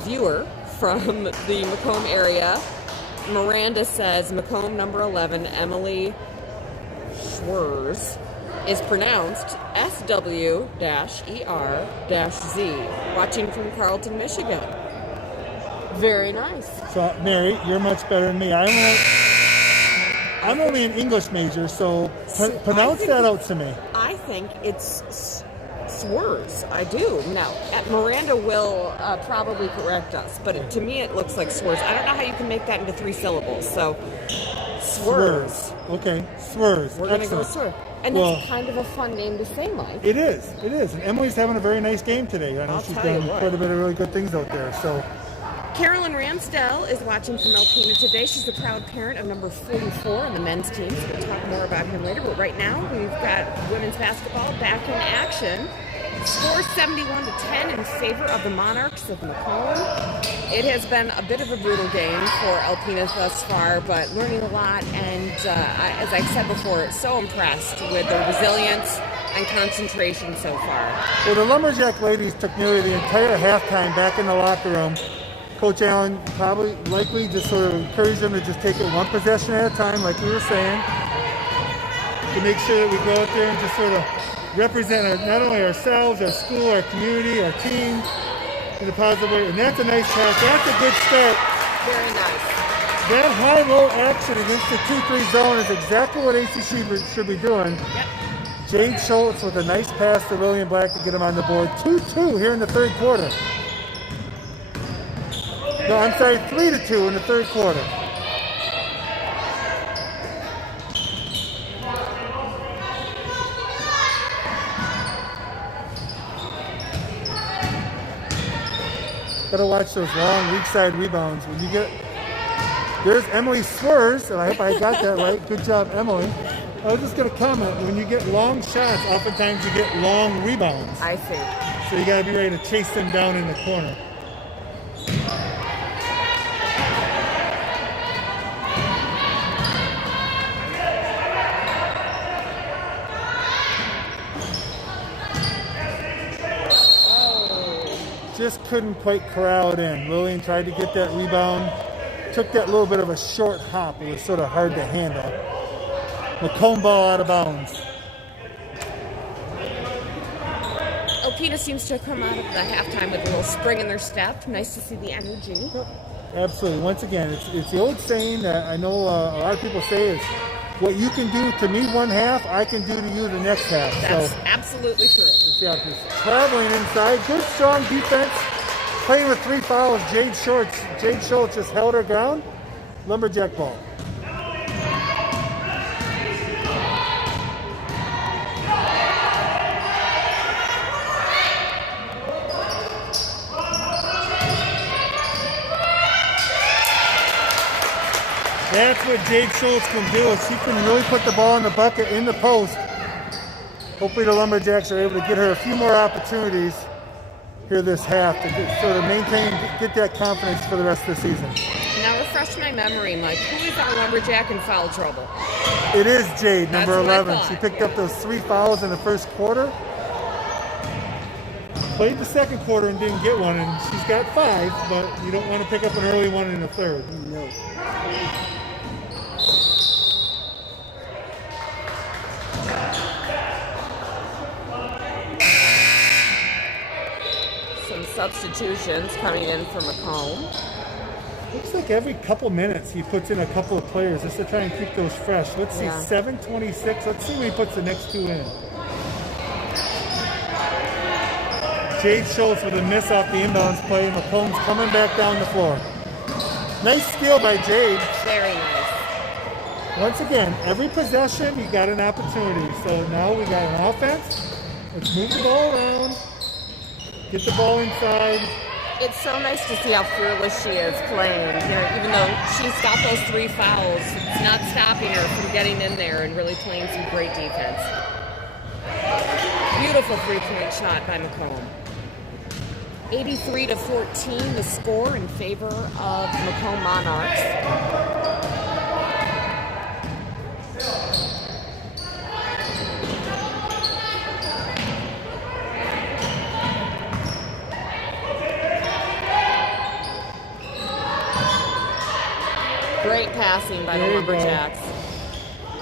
viewer from the Macomb area. Miranda says Macomb number 11, Emily Schwers, is pronounced SW-ER-Z, watching from Carlton, Michigan. Very nice. So, Mary, you're much better than me. I'm only an English major, so pronounce that out to me. I think it's Swers. I do. Now, Miranda will probably correct us, but to me it looks like Swers. I don't know how you can make that into 3 syllables, so Swers. Okay, Swers. We're going to go Swers. And it's kind of a fun name to say, Mike. It is. And Emily's having a very nice game today. I know she's done quite a bit of really good things out there. So, Carolyn Ramsdell is watching from Alpena today. She's the proud parent of number 44 on the men's team. So we'll talk more about him later. But right now, we've got women's basketball back in action. Score 71-10 in favor of the Monarchs of Macomb. It has been a bit of a brutal game for Alpena thus far, but learning a lot. And as I said before, so impressed with their resilience and concentration so far. Well, the Lumberjack ladies took nearly the entire halftime back in the locker room. Coach Allen likely just sort of encouraged them to just take it one possession at a time, like we were saying, to make sure that we go out there and just sort of represent not only ourselves, our school, our community, our team in a positive way. And that's a nice pass. That's a good start. Very nice. That high-low action against the 2-3 zone is exactly what ACC should be doing. Yep. Jade Schultz with a nice pass to Lillian Black to get him on the board. 2-2 here in the third quarter. No, I'm sorry, 3-2 in the third quarter. Gotta watch those long weak side rebounds. When you get, there's Emily Swers, and I hope I got that right. Good job, Emily. I was just gonna comment, when you get long shots, oftentimes you get long rebounds. I see. So you gotta be ready to chase them down in the corner. Just couldn't quite corral it in. Lillian tried to get that rebound, took that little bit of a short hop. It was sort of hard to handle. Macomb ball out of bounds. Alpena seems to have come out of the halftime with a little spring in their step. Nice to see the energy. Yep. Absolutely. Once again, it's the old saying that I know a lot of people say is, what you can do to me one half, I can do to you the next half. That's absolutely true. Yeah, just traveling inside. Good, strong defense. Playing with 3 fouls. Jade Schultz just held her ground. Lumberjack ball. That's what Jade Schultz can do. Is she can really put the ball in the bucket, in the post. Hopefully the Lumberjacks are able to get her a few more opportunities here this half to sort of maintain, get that confidence for the rest of the season. Now refresh my memory, Mike. Who is our Lumberjack in foul trouble? It is Jade, number That's what I 11. thought. She picked up those 3 fouls in the first quarter. Played the second quarter and didn't get one, and she's got 5, but you don't want to pick up an early one in the third. No. Substitutions coming in for Macomb. Looks like every couple minutes he puts in a couple of players just to try and keep those fresh. Let's see, 7:26. Let's see when he puts the next 2 in. Jade Schultz with a miss off the inbounds play. Macomb's coming back down the floor. Nice steal by Jade. Very nice. Once again, every possession you got an opportunity. So now we got an offense. Let's move the ball around. Get the ball inside. It's so nice to see how fearless she is playing. You know, even though she's got those 3 fouls, it's not stopping her from getting in there and really playing some great defense. Beautiful 3-point shot by Macomb. 83-14, the score in favor of Macomb Monarchs. Great passing by the There you go. Lumberjacks.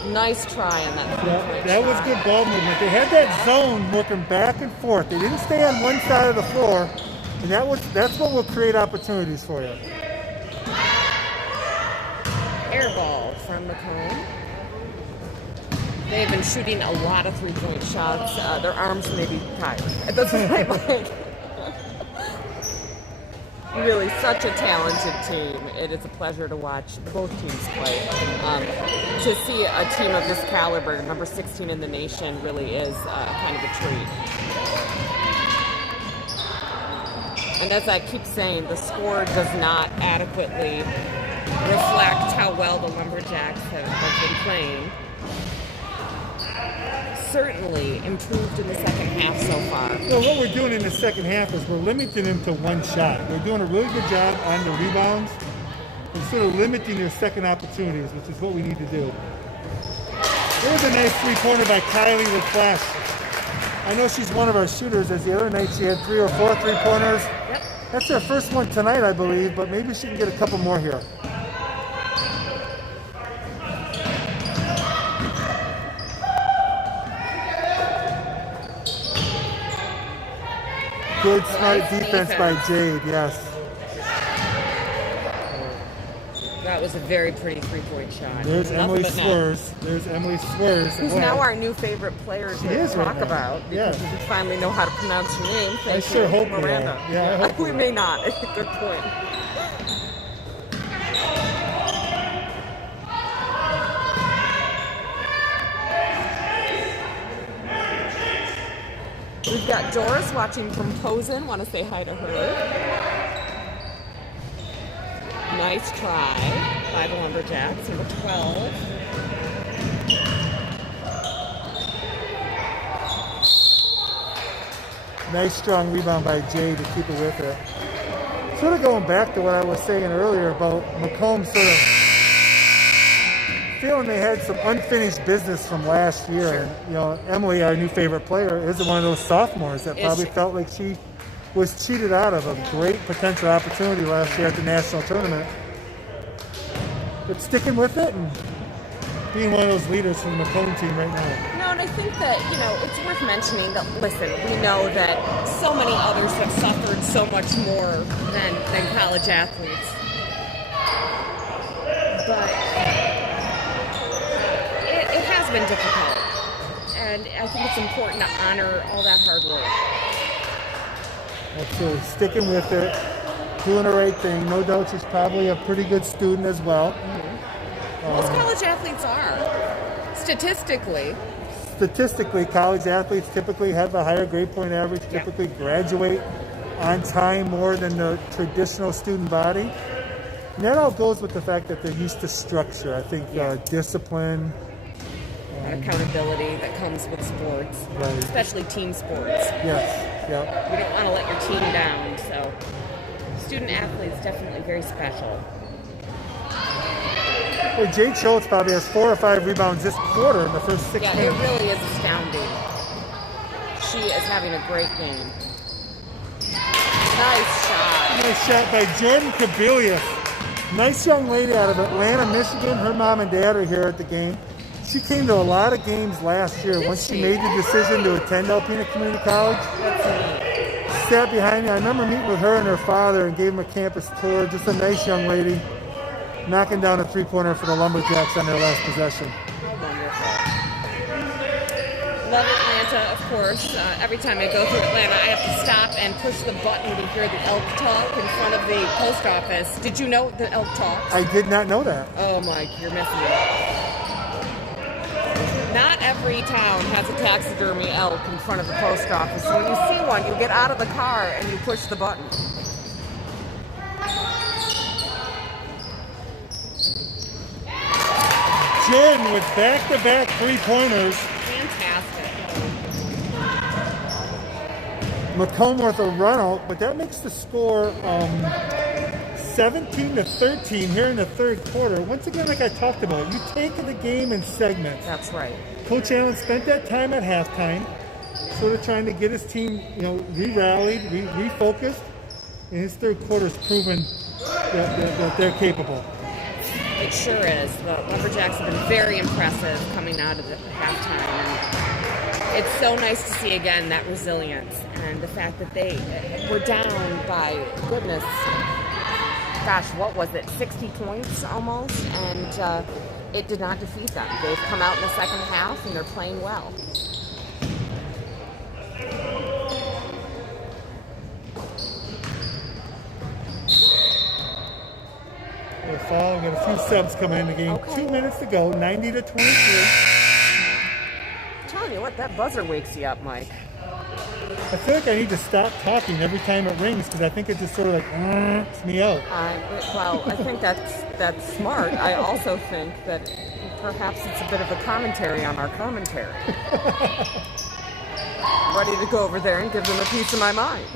Nice try on that three-point That was shot. good ball movement. They had that zone working back and forth. They didn't stay on one side of the floor, and that's what will create opportunities for you. Air ball from Macomb. They've been shooting a lot of three-point shots. Their arms may be tired at this point. Really, such a talented team. It is a pleasure to watch both teams play. To see a team of this caliber, number 16 in the nation, really is kind of a treat. And as I keep saying, the score does not adequately reflect how well the Lumberjacks have been playing. Certainly improved in the second half so far. Well, what we're doing in the second half is we're limiting them to one shot. We're doing a really good job on the rebounds and sort of limiting their second opportunities, which is what we need to do. There's a nice three-pointer by Kylie with flash. I know she's one of our shooters, as the other night she had 3 or 4 three-pointers. Yep. That's her first one tonight, I believe, but maybe she can get a couple more here. Good, smart Nice defense by Jade, yes. That was a very pretty three-point shot. There's Nothing Emily but net. Swers. There's Emily Swers. Who's now our new favorite player She to is right talk now. about. Yeah. Because we finally know how to pronounce your name. Thank I sure you, hope we are. Miranda. Yeah, I hope we we may are. not. Good point. We've got Doris watching from Posen. Want to say hi to her. Nice try by the Lumberjacks, number 12. Nice strong rebound by Jade to keep it with her. Sort of going back to what I was saying earlier about Macomb sort of feeling they had some unfinished business from last year. Sure. And, you know, Emily, our new favorite player, is one of those sophomores that Is probably she? felt like she was cheated out of a great potential opportunity last year at the national tournament. But sticking with it and being one of those leaders from the Macomb team right now. No, and I think that, it's worth mentioning that, listen, we know that so many others have suffered so much more than college athletes. But it has been difficult. And I think it's important to honor all that hard work. Absolutely. Sticking with it, doing the right thing. No doubt she's probably a pretty good student as well. Most college athletes are, statistically. Statistically, college athletes typically have a higher grade point average, typically graduate on time more than the traditional student body. And that all goes with the fact that they're used to structure. I think discipline. That accountability that comes with sports, Right. especially team sports. Yes, yeah. You don't want to let your team down, so student athletes definitely very special. Well, Jade Schultz probably has 4 or 5 rebounds this quarter in the first 6 Yeah, it games. really is astounding. She is having a great game. Nice shot. Nice shot by Jordan Kabilius. Nice young lady out of Atlanta, Michigan. Her mom and dad are here at the game. She came to a lot of games last year. Once she made the decision to attend Alpena Community College, sat behind me. I remember meeting with her and her father and gave them a campus tour. Just a nice young lady, knocking down a three-pointer for the Lumberjacks on their last possession. Wonderful. Love Atlanta, of course. Every time I go through Atlanta, I have to stop and push the button to hear the elk talk in front of the post office. Did you know the elk talks? I did not know that. Oh, Mike, you're missing it. Not every town has a taxidermy elk in front of the post office. So when you see one, you get out of the car and you push the button. Jordan with back-to-back three-pointers. Fantastic. Macomb with a run out, but that makes the score 17-13 here in the third quarter. Once again, like I talked about, you take the game in segments. That's right. Coach Allen spent that time at halftime, sort of trying to get his team, re-rallied, refocused, and his third quarter's proven that they're capable. They It sure is. The Lumberjacks have been very impressive coming out of the halftime. And it's so nice to see again that resilience and the fact that they were down by, goodness, gosh, what was it, 60 points almost? And it did not defeat them. They've come out in the second half and they're playing well. Foul. We got a few subs coming in the game. Okay. 2 minutes to go, 90 to 23. I'm telling you what, that buzzer wakes you up, Mike. I feel like I need to stop talking every time it rings because I think it just sort of like me out. Well, I think that's smart. I also think that perhaps it's a bit of a commentary on our commentary. Ready to go over there and give them a piece of my mind.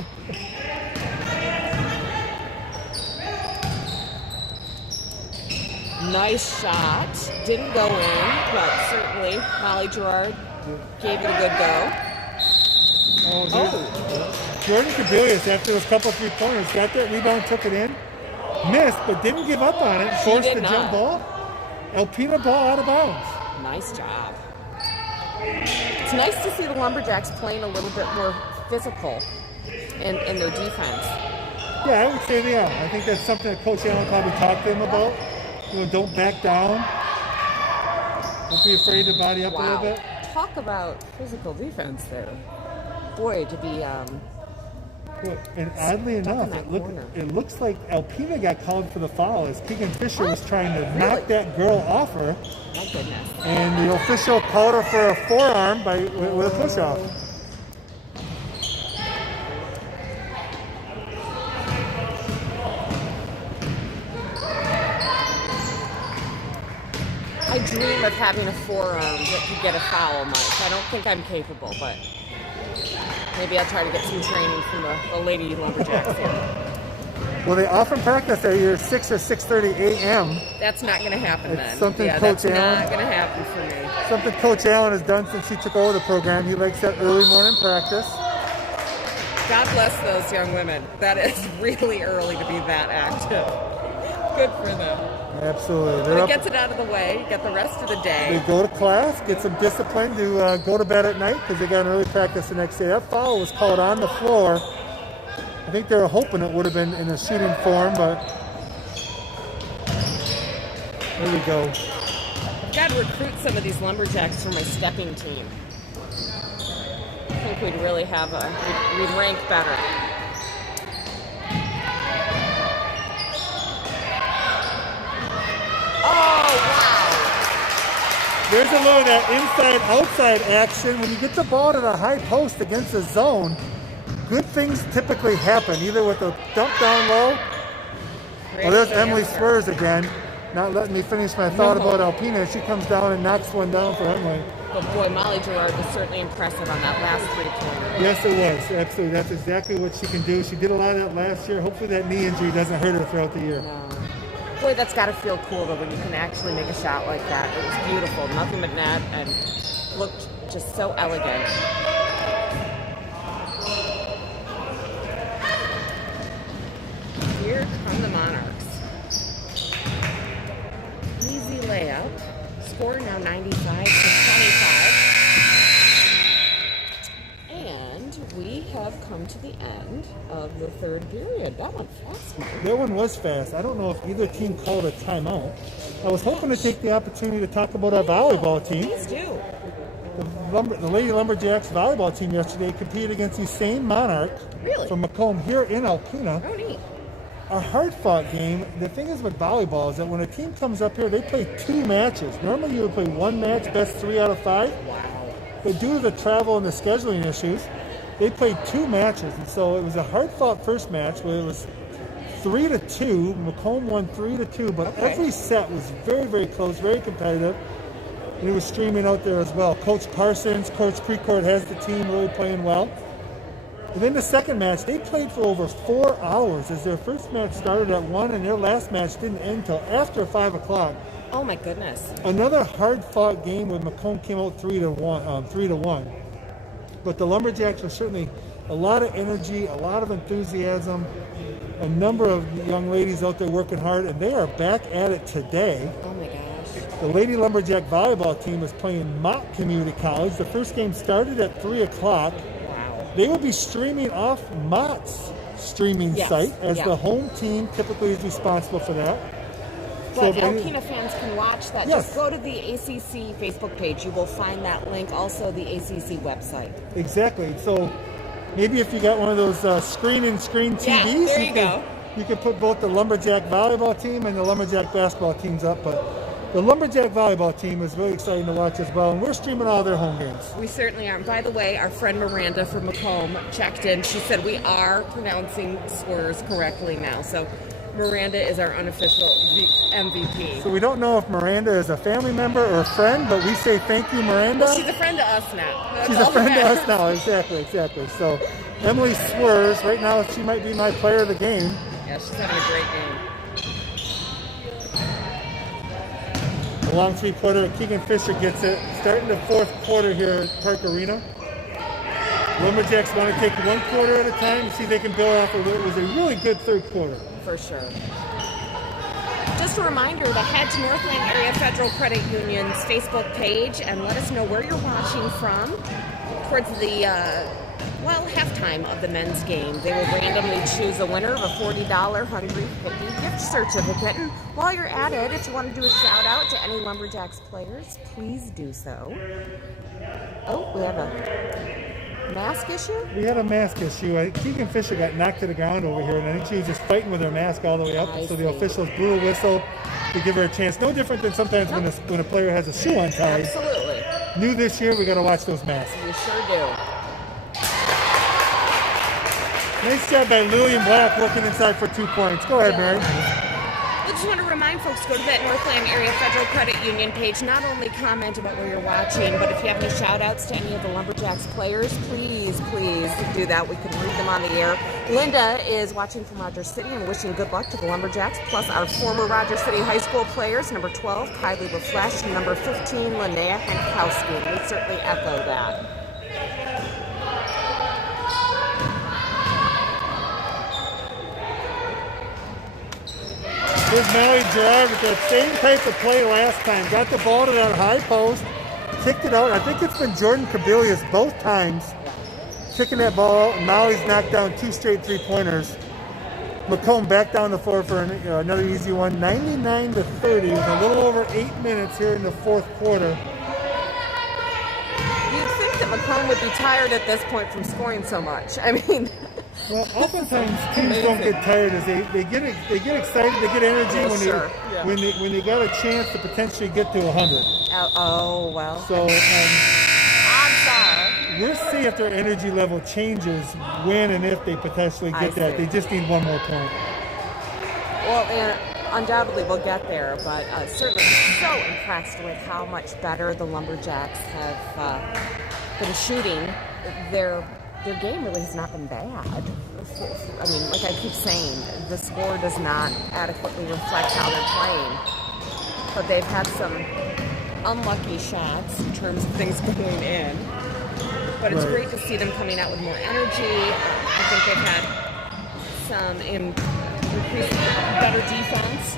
Nice shot. Didn't go in, but certainly Molly Gerard gave it a good go. Jordan Cabelius, after those couple 3-pointers, got that rebound, took it in, missed, but didn't give up on it. Forced the jump ball. Alpena ball out of bounds. Nice job. It's nice to see the Lumberjacks playing a little bit more physical in their defense. Yeah, I would say they are. I think that's something that Coach Allen probably talked to them about. You know, don't back down. Don't be afraid to body up a little bit. Talk about physical defense there. Boy, to be and oddly enough, it looks like Alpena got called for the foul as Keegan Fisher was trying to knock that girl off her. My goodness. And the official called her for a forearm with a push-off. I dream of having a forearm that could get a foul, Mike. I don't think I'm capable, but maybe I'll try to get some training from the Lady Lumberjacks here. Well, they often practice at either 6 or 6:30 a.m. That's not going to happen then. Something that's not going to happen for me. Something Coach Allen has done since he took over the program. He likes that early morning practice. God bless those young women. That is really early to be that active. Good for them. Absolutely. But it gets it out of the way. You get the rest of the day. They go to class, get some discipline to go to bed at night because they got an early practice the next day. That foul was called on the floor. I think they were hoping it would have been in a shooting form, but there we go. I've got to recruit some of these Lumberjacks for my stepping team. I think we'd really have we'd rank better. There's a little of that inside-outside action. When you get the ball to the high post against the zone, good things typically happen, either with a dump down low. Well, there's Emily Spurs again, not letting me finish my thought about Alpena. She comes down and knocks one down for Emily. But boy, Molly Gerard was certainly impressive on that last 3-pointer. Yes, it was. Absolutely. That's exactly what she can do. She did a lot of that last year. Hopefully that knee injury doesn't hurt her throughout the year. No. Boy, that's got to feel cool, though, when you can actually make a shot like that. It was beautiful. Nothing but net and looked just so elegant. Here come the Monarchs. Easy layup. Score now 95 to 25. And we have come to the end of the third period. That went fast, man. That one was fast. I don't know if either team called a timeout. I was hoping to take the opportunity to talk about our volleyball team. Please do. The Lady Lumberjacks volleyball team yesterday competed against the same Monarch from Macomb here in Alpena. Oh, neat. A hard-fought game. The thing is with volleyball is that when a team comes up here, they play 2 matches. Normally you would play 1 match, best 3 out of 5. Wow. But due to the travel and the scheduling issues, they played 2 matches. And so it was a hard-fought first match where it was 3-2. Macomb won 3-2, but every set was very, very close, very competitive. And it was streaming out there as well. Coach Parsons, Coach Precourt has the team really playing well. And then the second match, they played for over 4 hours as their first match started at 1 and their last match didn't end until after 5 o'clock. Oh, my goodness. Another hard-fought game where Macomb came out 3-1. But the Lumberjacks were certainly a lot of energy, a lot of enthusiasm. a number of young ladies out there working hard, and they are back at it today. Oh my gosh. The Lady Lumberjack volleyball team is playing Mott Community College. The first game started at 3 o'clock. Wow. They will be streaming off Mott's streaming site, as the home team typically is responsible for that. But Alpena fans can watch that. Yes. Just go to the ACC Facebook page. You will find that link. Also, the ACC website. Exactly. So maybe if you got one of those screen TVs, there you go. You can put both the Lumberjack volleyball team and the Lumberjack basketball teams up. But the Lumberjack volleyball team is really exciting to watch as well, and we're streaming all their home games. We certainly are. And by the way, our friend Miranda from Macomb checked in. She said we are pronouncing slurs correctly now. So Miranda is our unofficial MVP. So we don't know if Miranda is a family member or a friend, but we say thank you, Miranda. Well, she's a friend to us now. That's She's a friend to us now. Exactly. So Emily Swerves, right now she might be my player of the game. Yeah, she's having a great game. The long three-pointer, Keegan Fisher gets it. Starting the fourth quarter here at Park Arena. Lumberjacks want to take one quarter at a time and see if they can build off of it. It was a really good third quarter. For sure. Just a reminder to head to Northland Area Federal Credit Union's Facebook page and let us know where you're watching from towards the, halftime of the men's game. They will randomly choose a winner of a $40 Hungry Hippie gift certificate. And while you're at it, if you want to do a shout out to any Lumberjacks players, please do so. Oh, we have a mask issue? We had a mask issue. Keegan Fisher got knocked to the ground over here, and I think she was just fighting with her mask all the way up. So the officials blew a whistle to give her a chance. No different than sometimes when a player has a shoe untied. Absolutely. New this year, we got to watch those masks. We sure do. Nice job by Lillian Black working inside for 2 points. Go ahead, Mary. I just want to remind folks, go to that Northland Area Federal Credit Union page. Not only comment about where you're watching, but if you have any shout outs to any of the Lumberjacks players, please do that. We can read them on the air. Linda is watching from Rogers City and wishing good luck to the Lumberjacks, plus our former Rogers City High School players, number 12, Kylie LaFleche, and number 15, Linnea Hankowski. We certainly echo that. Here's Mallory Gerard with that same type of play last time. Got the ball to that high post, kicked it out. I think it's been Jordan Cabelius both times kicking that ball out, and Mallory's knocked down 2 straight three-pointers. Macomb back down the floor for another easy one, 99-30, with a little over 8 minutes here in the fourth quarter. You'd think that Macomb would be tired at this point from scoring so much. I mean... Well, oftentimes teams don't get tired as they get excited, they get energy when they got a chance to potentially get to 100. Oh well. So I'm sorry. We'll see if their energy level changes when and if they potentially get that. They just need one more point. Well, and undoubtedly we'll get there, but certainly so impressed with how much better the Lumberjacks have been shooting. Their game really has not been bad. I mean, like I keep saying, the score does not adequately reflect how they're playing. But they've had some unlucky shots in terms of things going in. But it's great to see them coming out with more energy. I think they've had some increased better defense.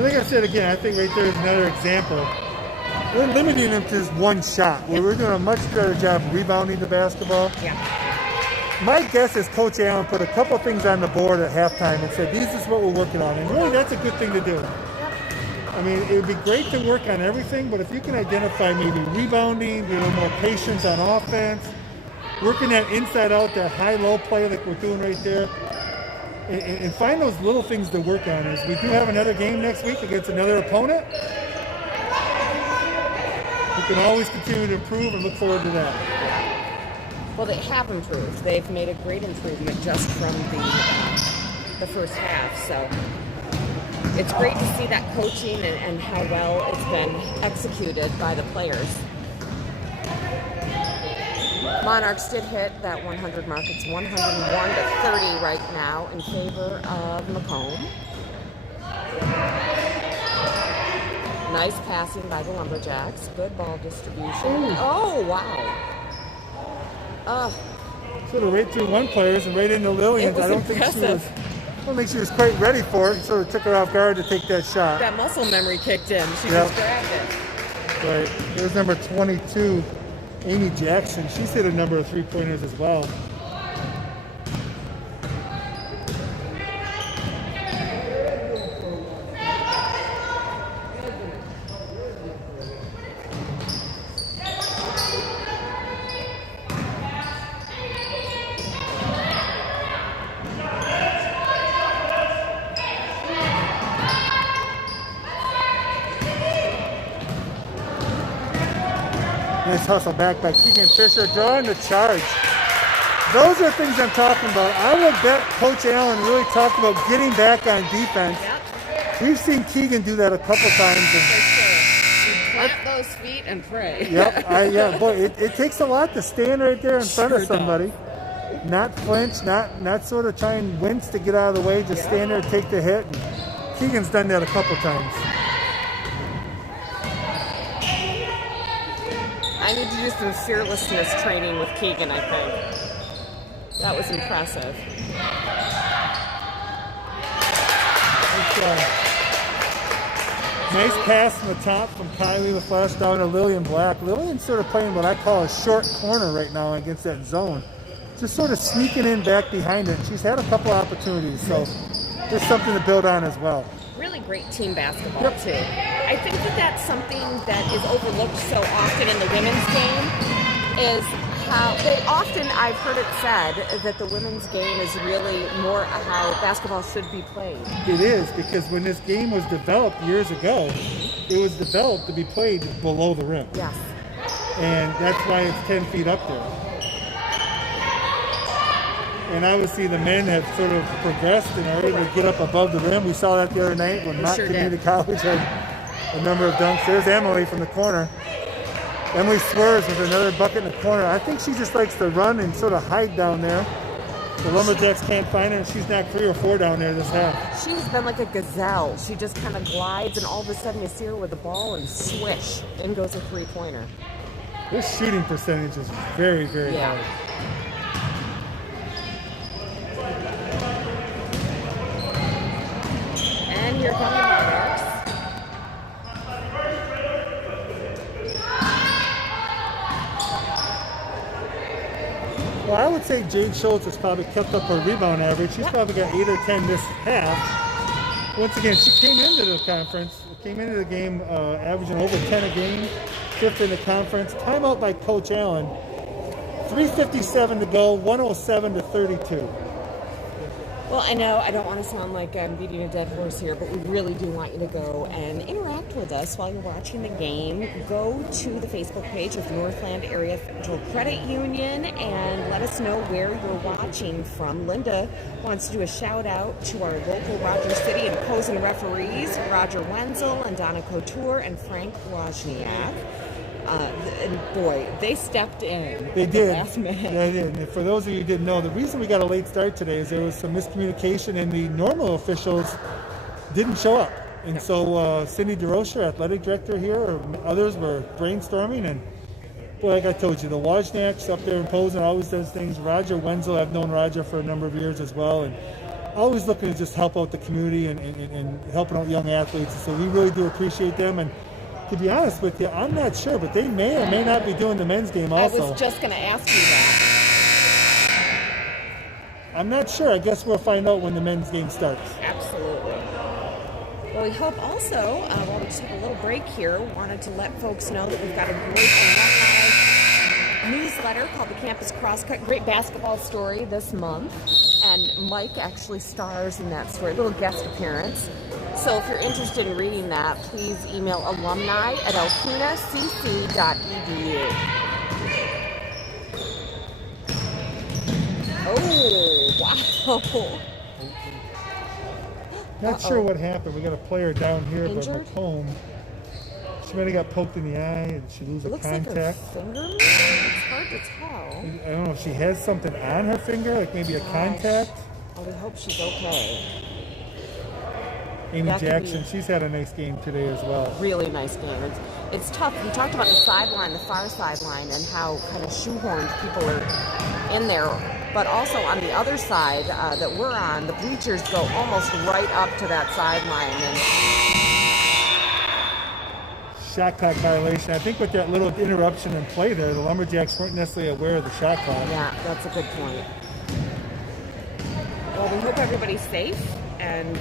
Like I said again, I think right there is another example. We're limiting them to just one shot. We're doing a much better job rebounding the basketball. Yeah. My guess is Coach Allen put a couple things on the board at halftime and said, "This is what we're working on." And really, that's a good thing to do. I mean, it would be great to work on everything, but if you can identify maybe rebounding, be a little more patience on offense, working that inside out, that high-low play like we're doing right there, and find those little things to work on. As we do have another game next week against another opponent, we can always continue to improve and look forward to that. Well, they have improved. They've made a great improvement just from the first half. So it's great to see that coaching and how well it's been executed by the players. Monarchs did hit that 100 mark. It's 101-30 right now in favor of Macomb. Nice passing by the Lumberjacks. Good ball distribution. Oh, wow. Sort of right through one player's and right into Lillian's. It was I don't think she was quite ready for it. Sort of took her off guard to take that shot. That muscle memory kicked in. She Yep. just grabbed it. Right. Here's number 22, Amy Jackson. She's hit a number of three-pointers as well. Nice hustle back by Keegan Fisher, drawing the charge. Those are things I'm talking about. I will bet Coach Allen really talked about getting back on defense. Yep. We've seen Keegan do that a couple times. You plant those feet and pray. Yep, boy, it takes a lot to stand right there in front of somebody. Not flinch, not sort of try and wince to get out of the way, just stand there and take the hit. And Keegan's done that a couple times. I need to do some fearlessness training with Keegan, I think. That was impressive. Nice pass from the top from Kylie LaFlesh down to Lillian Black. Lillian's sort of playing what I call a short corner right now against that zone. Just sort of sneaking in back behind it. She's had a couple opportunities, so there's something to build on as well. Really great team basketball, too. I think that that's something that is overlooked so often in the women's game is how I've heard it said that the women's game is really more how basketball should be played. It is, because when this game was developed years ago, it was developed to be played below the rim. Yes. And that's why it's 10 feet up there. And obviously the men have sort of progressed and are able to get up above the rim. We saw that the other night when Mott Community College had a number of dunks. There's Emily from the corner. Emily swerves with another bucket in the corner. I think she just likes to run and sort of hide down there. The Lumberjacks can't find her, and she's knocked 3 or 4 down there this half. She's been like a gazelle. She just kind of glides, and all of a sudden you see her with the ball, and swish, in goes a three-pointer. This shooting percentage is very, very high. And here come the Monarchs. Well, I would say Jade Schultz has probably kept up her rebound average. She's probably got 8 or 10 this half. Once again, she came into the game averaging over 10 a game, 5th in the conference. Timeout by Coach Allen. 3:57 to go, 107 to 32. Well, I know I don't want to sound like I'm beating a dead horse here, but we really do want you to go and interact with us while you're watching the game. Go to the Facebook page of Northland Area Federal Credit Union and let us know where you're watching from. Linda wants to do a shout out to our local Rogers City and Posen referees, Roger Wenzel and Donna Couture and Frank Wozniak. And boy, they stepped in. They did. The last minute. They did. And for those of you who didn't know, the reason we got a late start today is there was some miscommunication and the normal officials didn't show up. And so Cindy DeRocher, athletic director here, or others were brainstorming. And boy, like I told you, the Wozniaks up there in Posen always does things. Roger Wenzel, I've known Roger for a number of years as well. And always looking to just help out the community and helping out young athletes. So we really do appreciate them. And to be honest with you, I'm not sure, but they may or may not be doing the men's game also. I was just going to ask you that. I'm not sure. I guess we'll find out when the men's game starts. Absolutely. Well, we hope also, while we just have a little break here, wanted to let folks know that we've got a great alumni newsletter called the Campus Crosscut. Great basketball story this month. And Mike actually stars in that story, a little guest appearance. So if you're interested in reading that, please email alumni@alpenacc.edu. Oh, wow. Not sure what happened. We got a player down here, Injured? but Macomb. She might have got poked in the eye and she lose a Looks contact. like her finger. It's hard to tell. I don't know if she has something on her finger, like maybe a contact. Oh, we hope she's okay. Amy That could Jackson, be- she's had a nice game today as well. Really nice game. It's tough. We talked about the sideline, the far sideline, and how kind of shoehorned people are in there but also on the other side that we're on, the bleachers go almost right up to that sideline. And shot clock violation. I think with that little interruption in play there, the Lumberjacks weren't necessarily aware of the shot clock. yeah, that's a good point. Well, we hope everybody's safe, and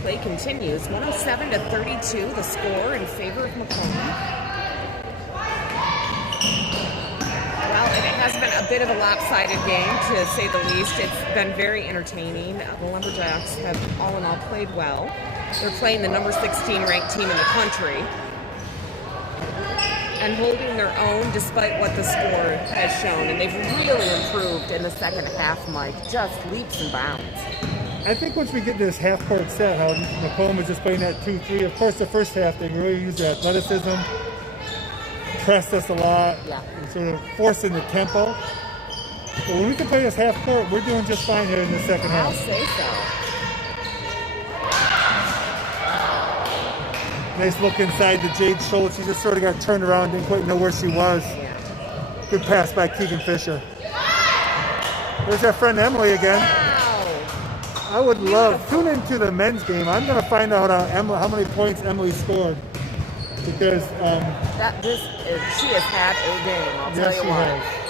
play continues. 107-32, the score in favor of Macomb. Well, it has been a bit of a lopsided game, to say the least. It's been very entertaining. The Lumberjacks have all in all played well. They're playing the number 16 ranked team in the country and holding their own despite what the score has shown. And they've really improved in the second half, Mike. Just leaps and bounds. I think once we get this half-court set, how Macomb is just playing that 2-3. Of course, the first half, they really used their athleticism, pressed us a lot, and sort of forcing the tempo. But when we can play this half-court, we're doing just fine here in the second half. I'll say so. Nice look inside to Jade Schultz. She just sort of got turned around, didn't quite know where she was. Yeah. Good pass by Keegan Fisher. There's our friend Emily again. I would love, tune into the men's game. I'm going to find out how many points Emily scored. Because she has had a game, I'll tell you what. Has.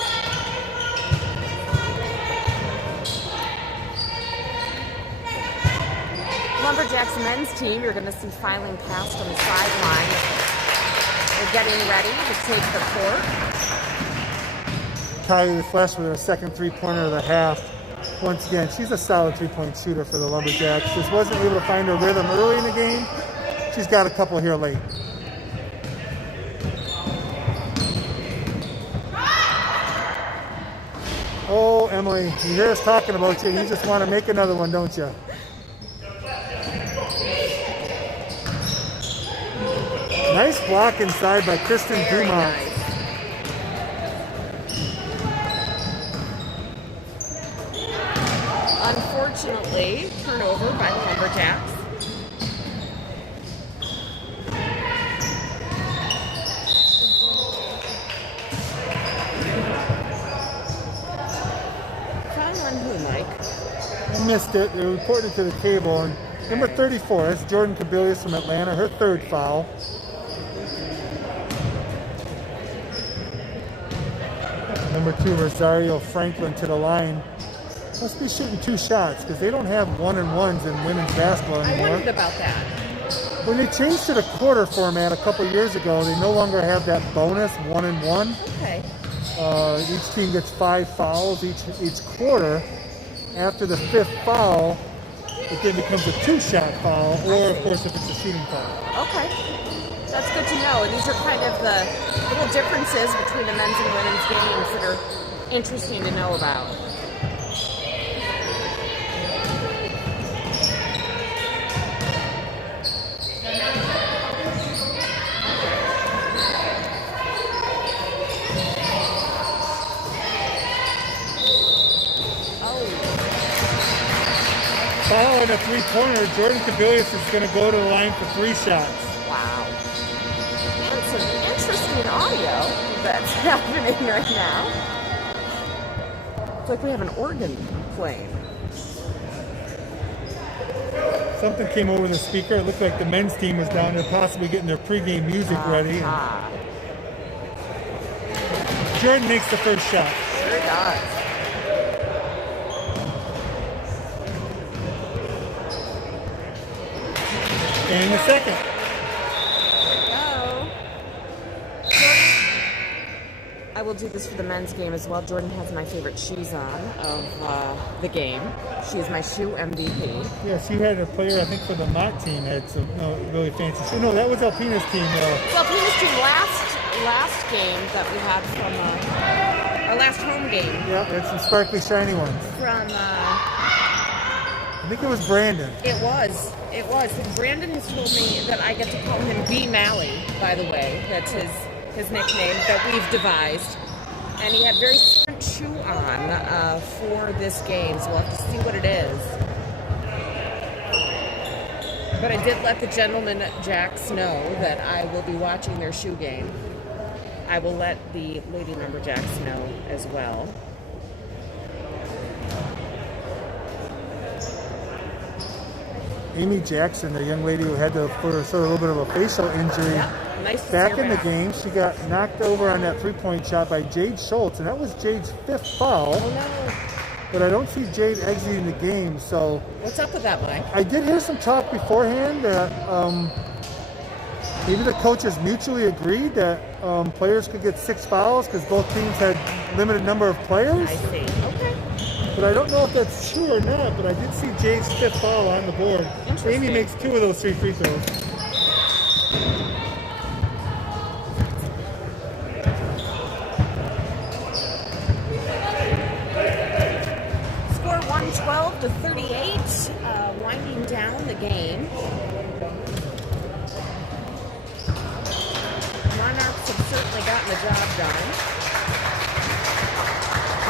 Lumberjacks men's team, you're going to see filing past on the sideline. They're getting ready to take the court. Kylie the Flesh with her second three-pointer of the half. Once again, she's a solid three-point shooter for the Lumberjacks. Just wasn't able to find her rhythm early in the game. She's got a couple here late. Oh, Emily, you hear us talking about you. You just want to make another one, don't you? Nice block inside by Kristen Dumont. Nice. Unfortunately, turnover by the Lumberjacks. Foul on who, Mike? I missed it. They reported to the table. And number 34, that's Jordan Kabilius from Atlanta, her third foul. Number 2, Rosario Franklin to the line. Must be shooting 2 shots because they don't have 1-and-1s in women's basketball anymore. I wondered about that. When they changed to the quarter format a couple years ago, they no longer have that bonus 1-and-1. Okay. Each team gets 5 fouls each quarter. After the 5th foul, it then becomes a 2-shot foul, or of course if it's a shooting foul. Okay. That's good to know. And these are kind of the little differences between the men's and women's games that are interesting to know about. Following a 3-pointer, Jordan Kabilius is going to go to the line for 3 shots. Wow. That's some interesting audio that's happening right now. It's like we have an organ playing. Something came over the speaker. It looked like the men's team was down there possibly getting their pregame music ready. Jordan makes the first shot. Sure does. And the second. Hello. I will do this for the men's game as well. Jordan has my favorite shoes on of the game. She is my shoe MVP. Yes, you had a player, I think, for the Mott team had some really fancy shoes. No, that was Alpena's team. Well, Alpena's team last game that we had from our last home game. Yeah, it's some sparkly, shiny ones. From I think it was Brandon. It was. Brandon has told me that I get to call him B. Malley, by the way. That's his nickname that we've devised. And he had very different shoe on for this game, so we'll have to see what it is. But I did let the gentleman Jacks know that I will be watching their shoe game. I will let the Lady Lumberjacks know as well. Amy Jackson, the young lady who had for sort of a little bit of a facial injury. Yeah, nice to Back see her in the back. game, she got knocked over on that three-point shot by Jade Schultz, and that was Jade's 5th foul. Oh no. But I don't see Jade exiting the game, so What's up with that, Mike? I did hear some talk beforehand that maybe the coaches mutually agreed that players could get 6 fouls because both teams had limited number of players. I see. Okay. But I don't know if that's true or not, but I did see Jade's 5th foul on the board. Interesting. Amy makes 2 of those 3 free throws. Score 112-38, winding down the game. Monarchs have certainly gotten the job done.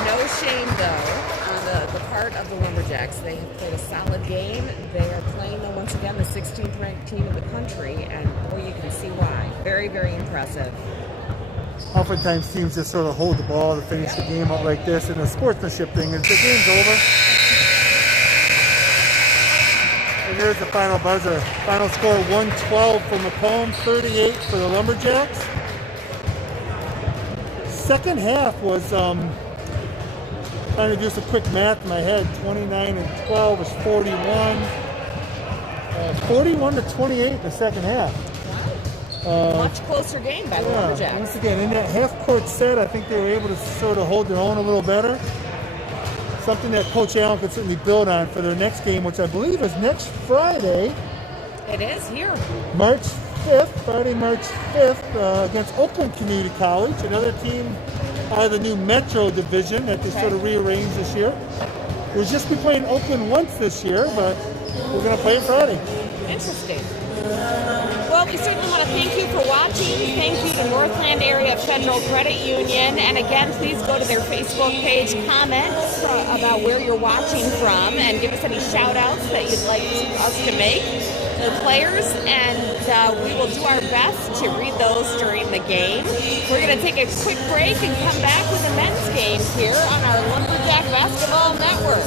No shame, though, on the part of the Lumberjacks. They have played a solid game. They are playing, though, once again, the 16th ranked team in the country, and boy, you can see why. Very, very impressive. Oftentimes teams just sort of hold the ball to finish the game out like this, and the sportsmanship thing is the game's over. And here's the final buzzer. Final score 112 for Macomb, 38 for the Lumberjacks. Second half was, trying to do some quick math in my head, 29 and 12 is 41. 41 to 28 in the second half. Much closer game by the Lumberjacks. Once again, in that half-court set, I think they were able to sort of hold their own a little better. Something that Coach Allen could certainly build on for their next game, which I believe is next Friday. It is here. March 5th, Friday, March 5th, against Oakland Community College, another team out of the new Metro division that they sort of rearranged this year. We'll just be playing Oakland once this year, but we're going to play it Friday. Interesting. Well, we certainly want to thank you for watching. Thank you to Northland Area Federal Credit Union. And again, please go to their Facebook page, comment about where you're watching from, and give us any shout-outs that you'd like us to make to the players. And we will do our best to read those during the game. We're going to take a quick break and come back with the men's game here on our Lumberjack Basketball Network.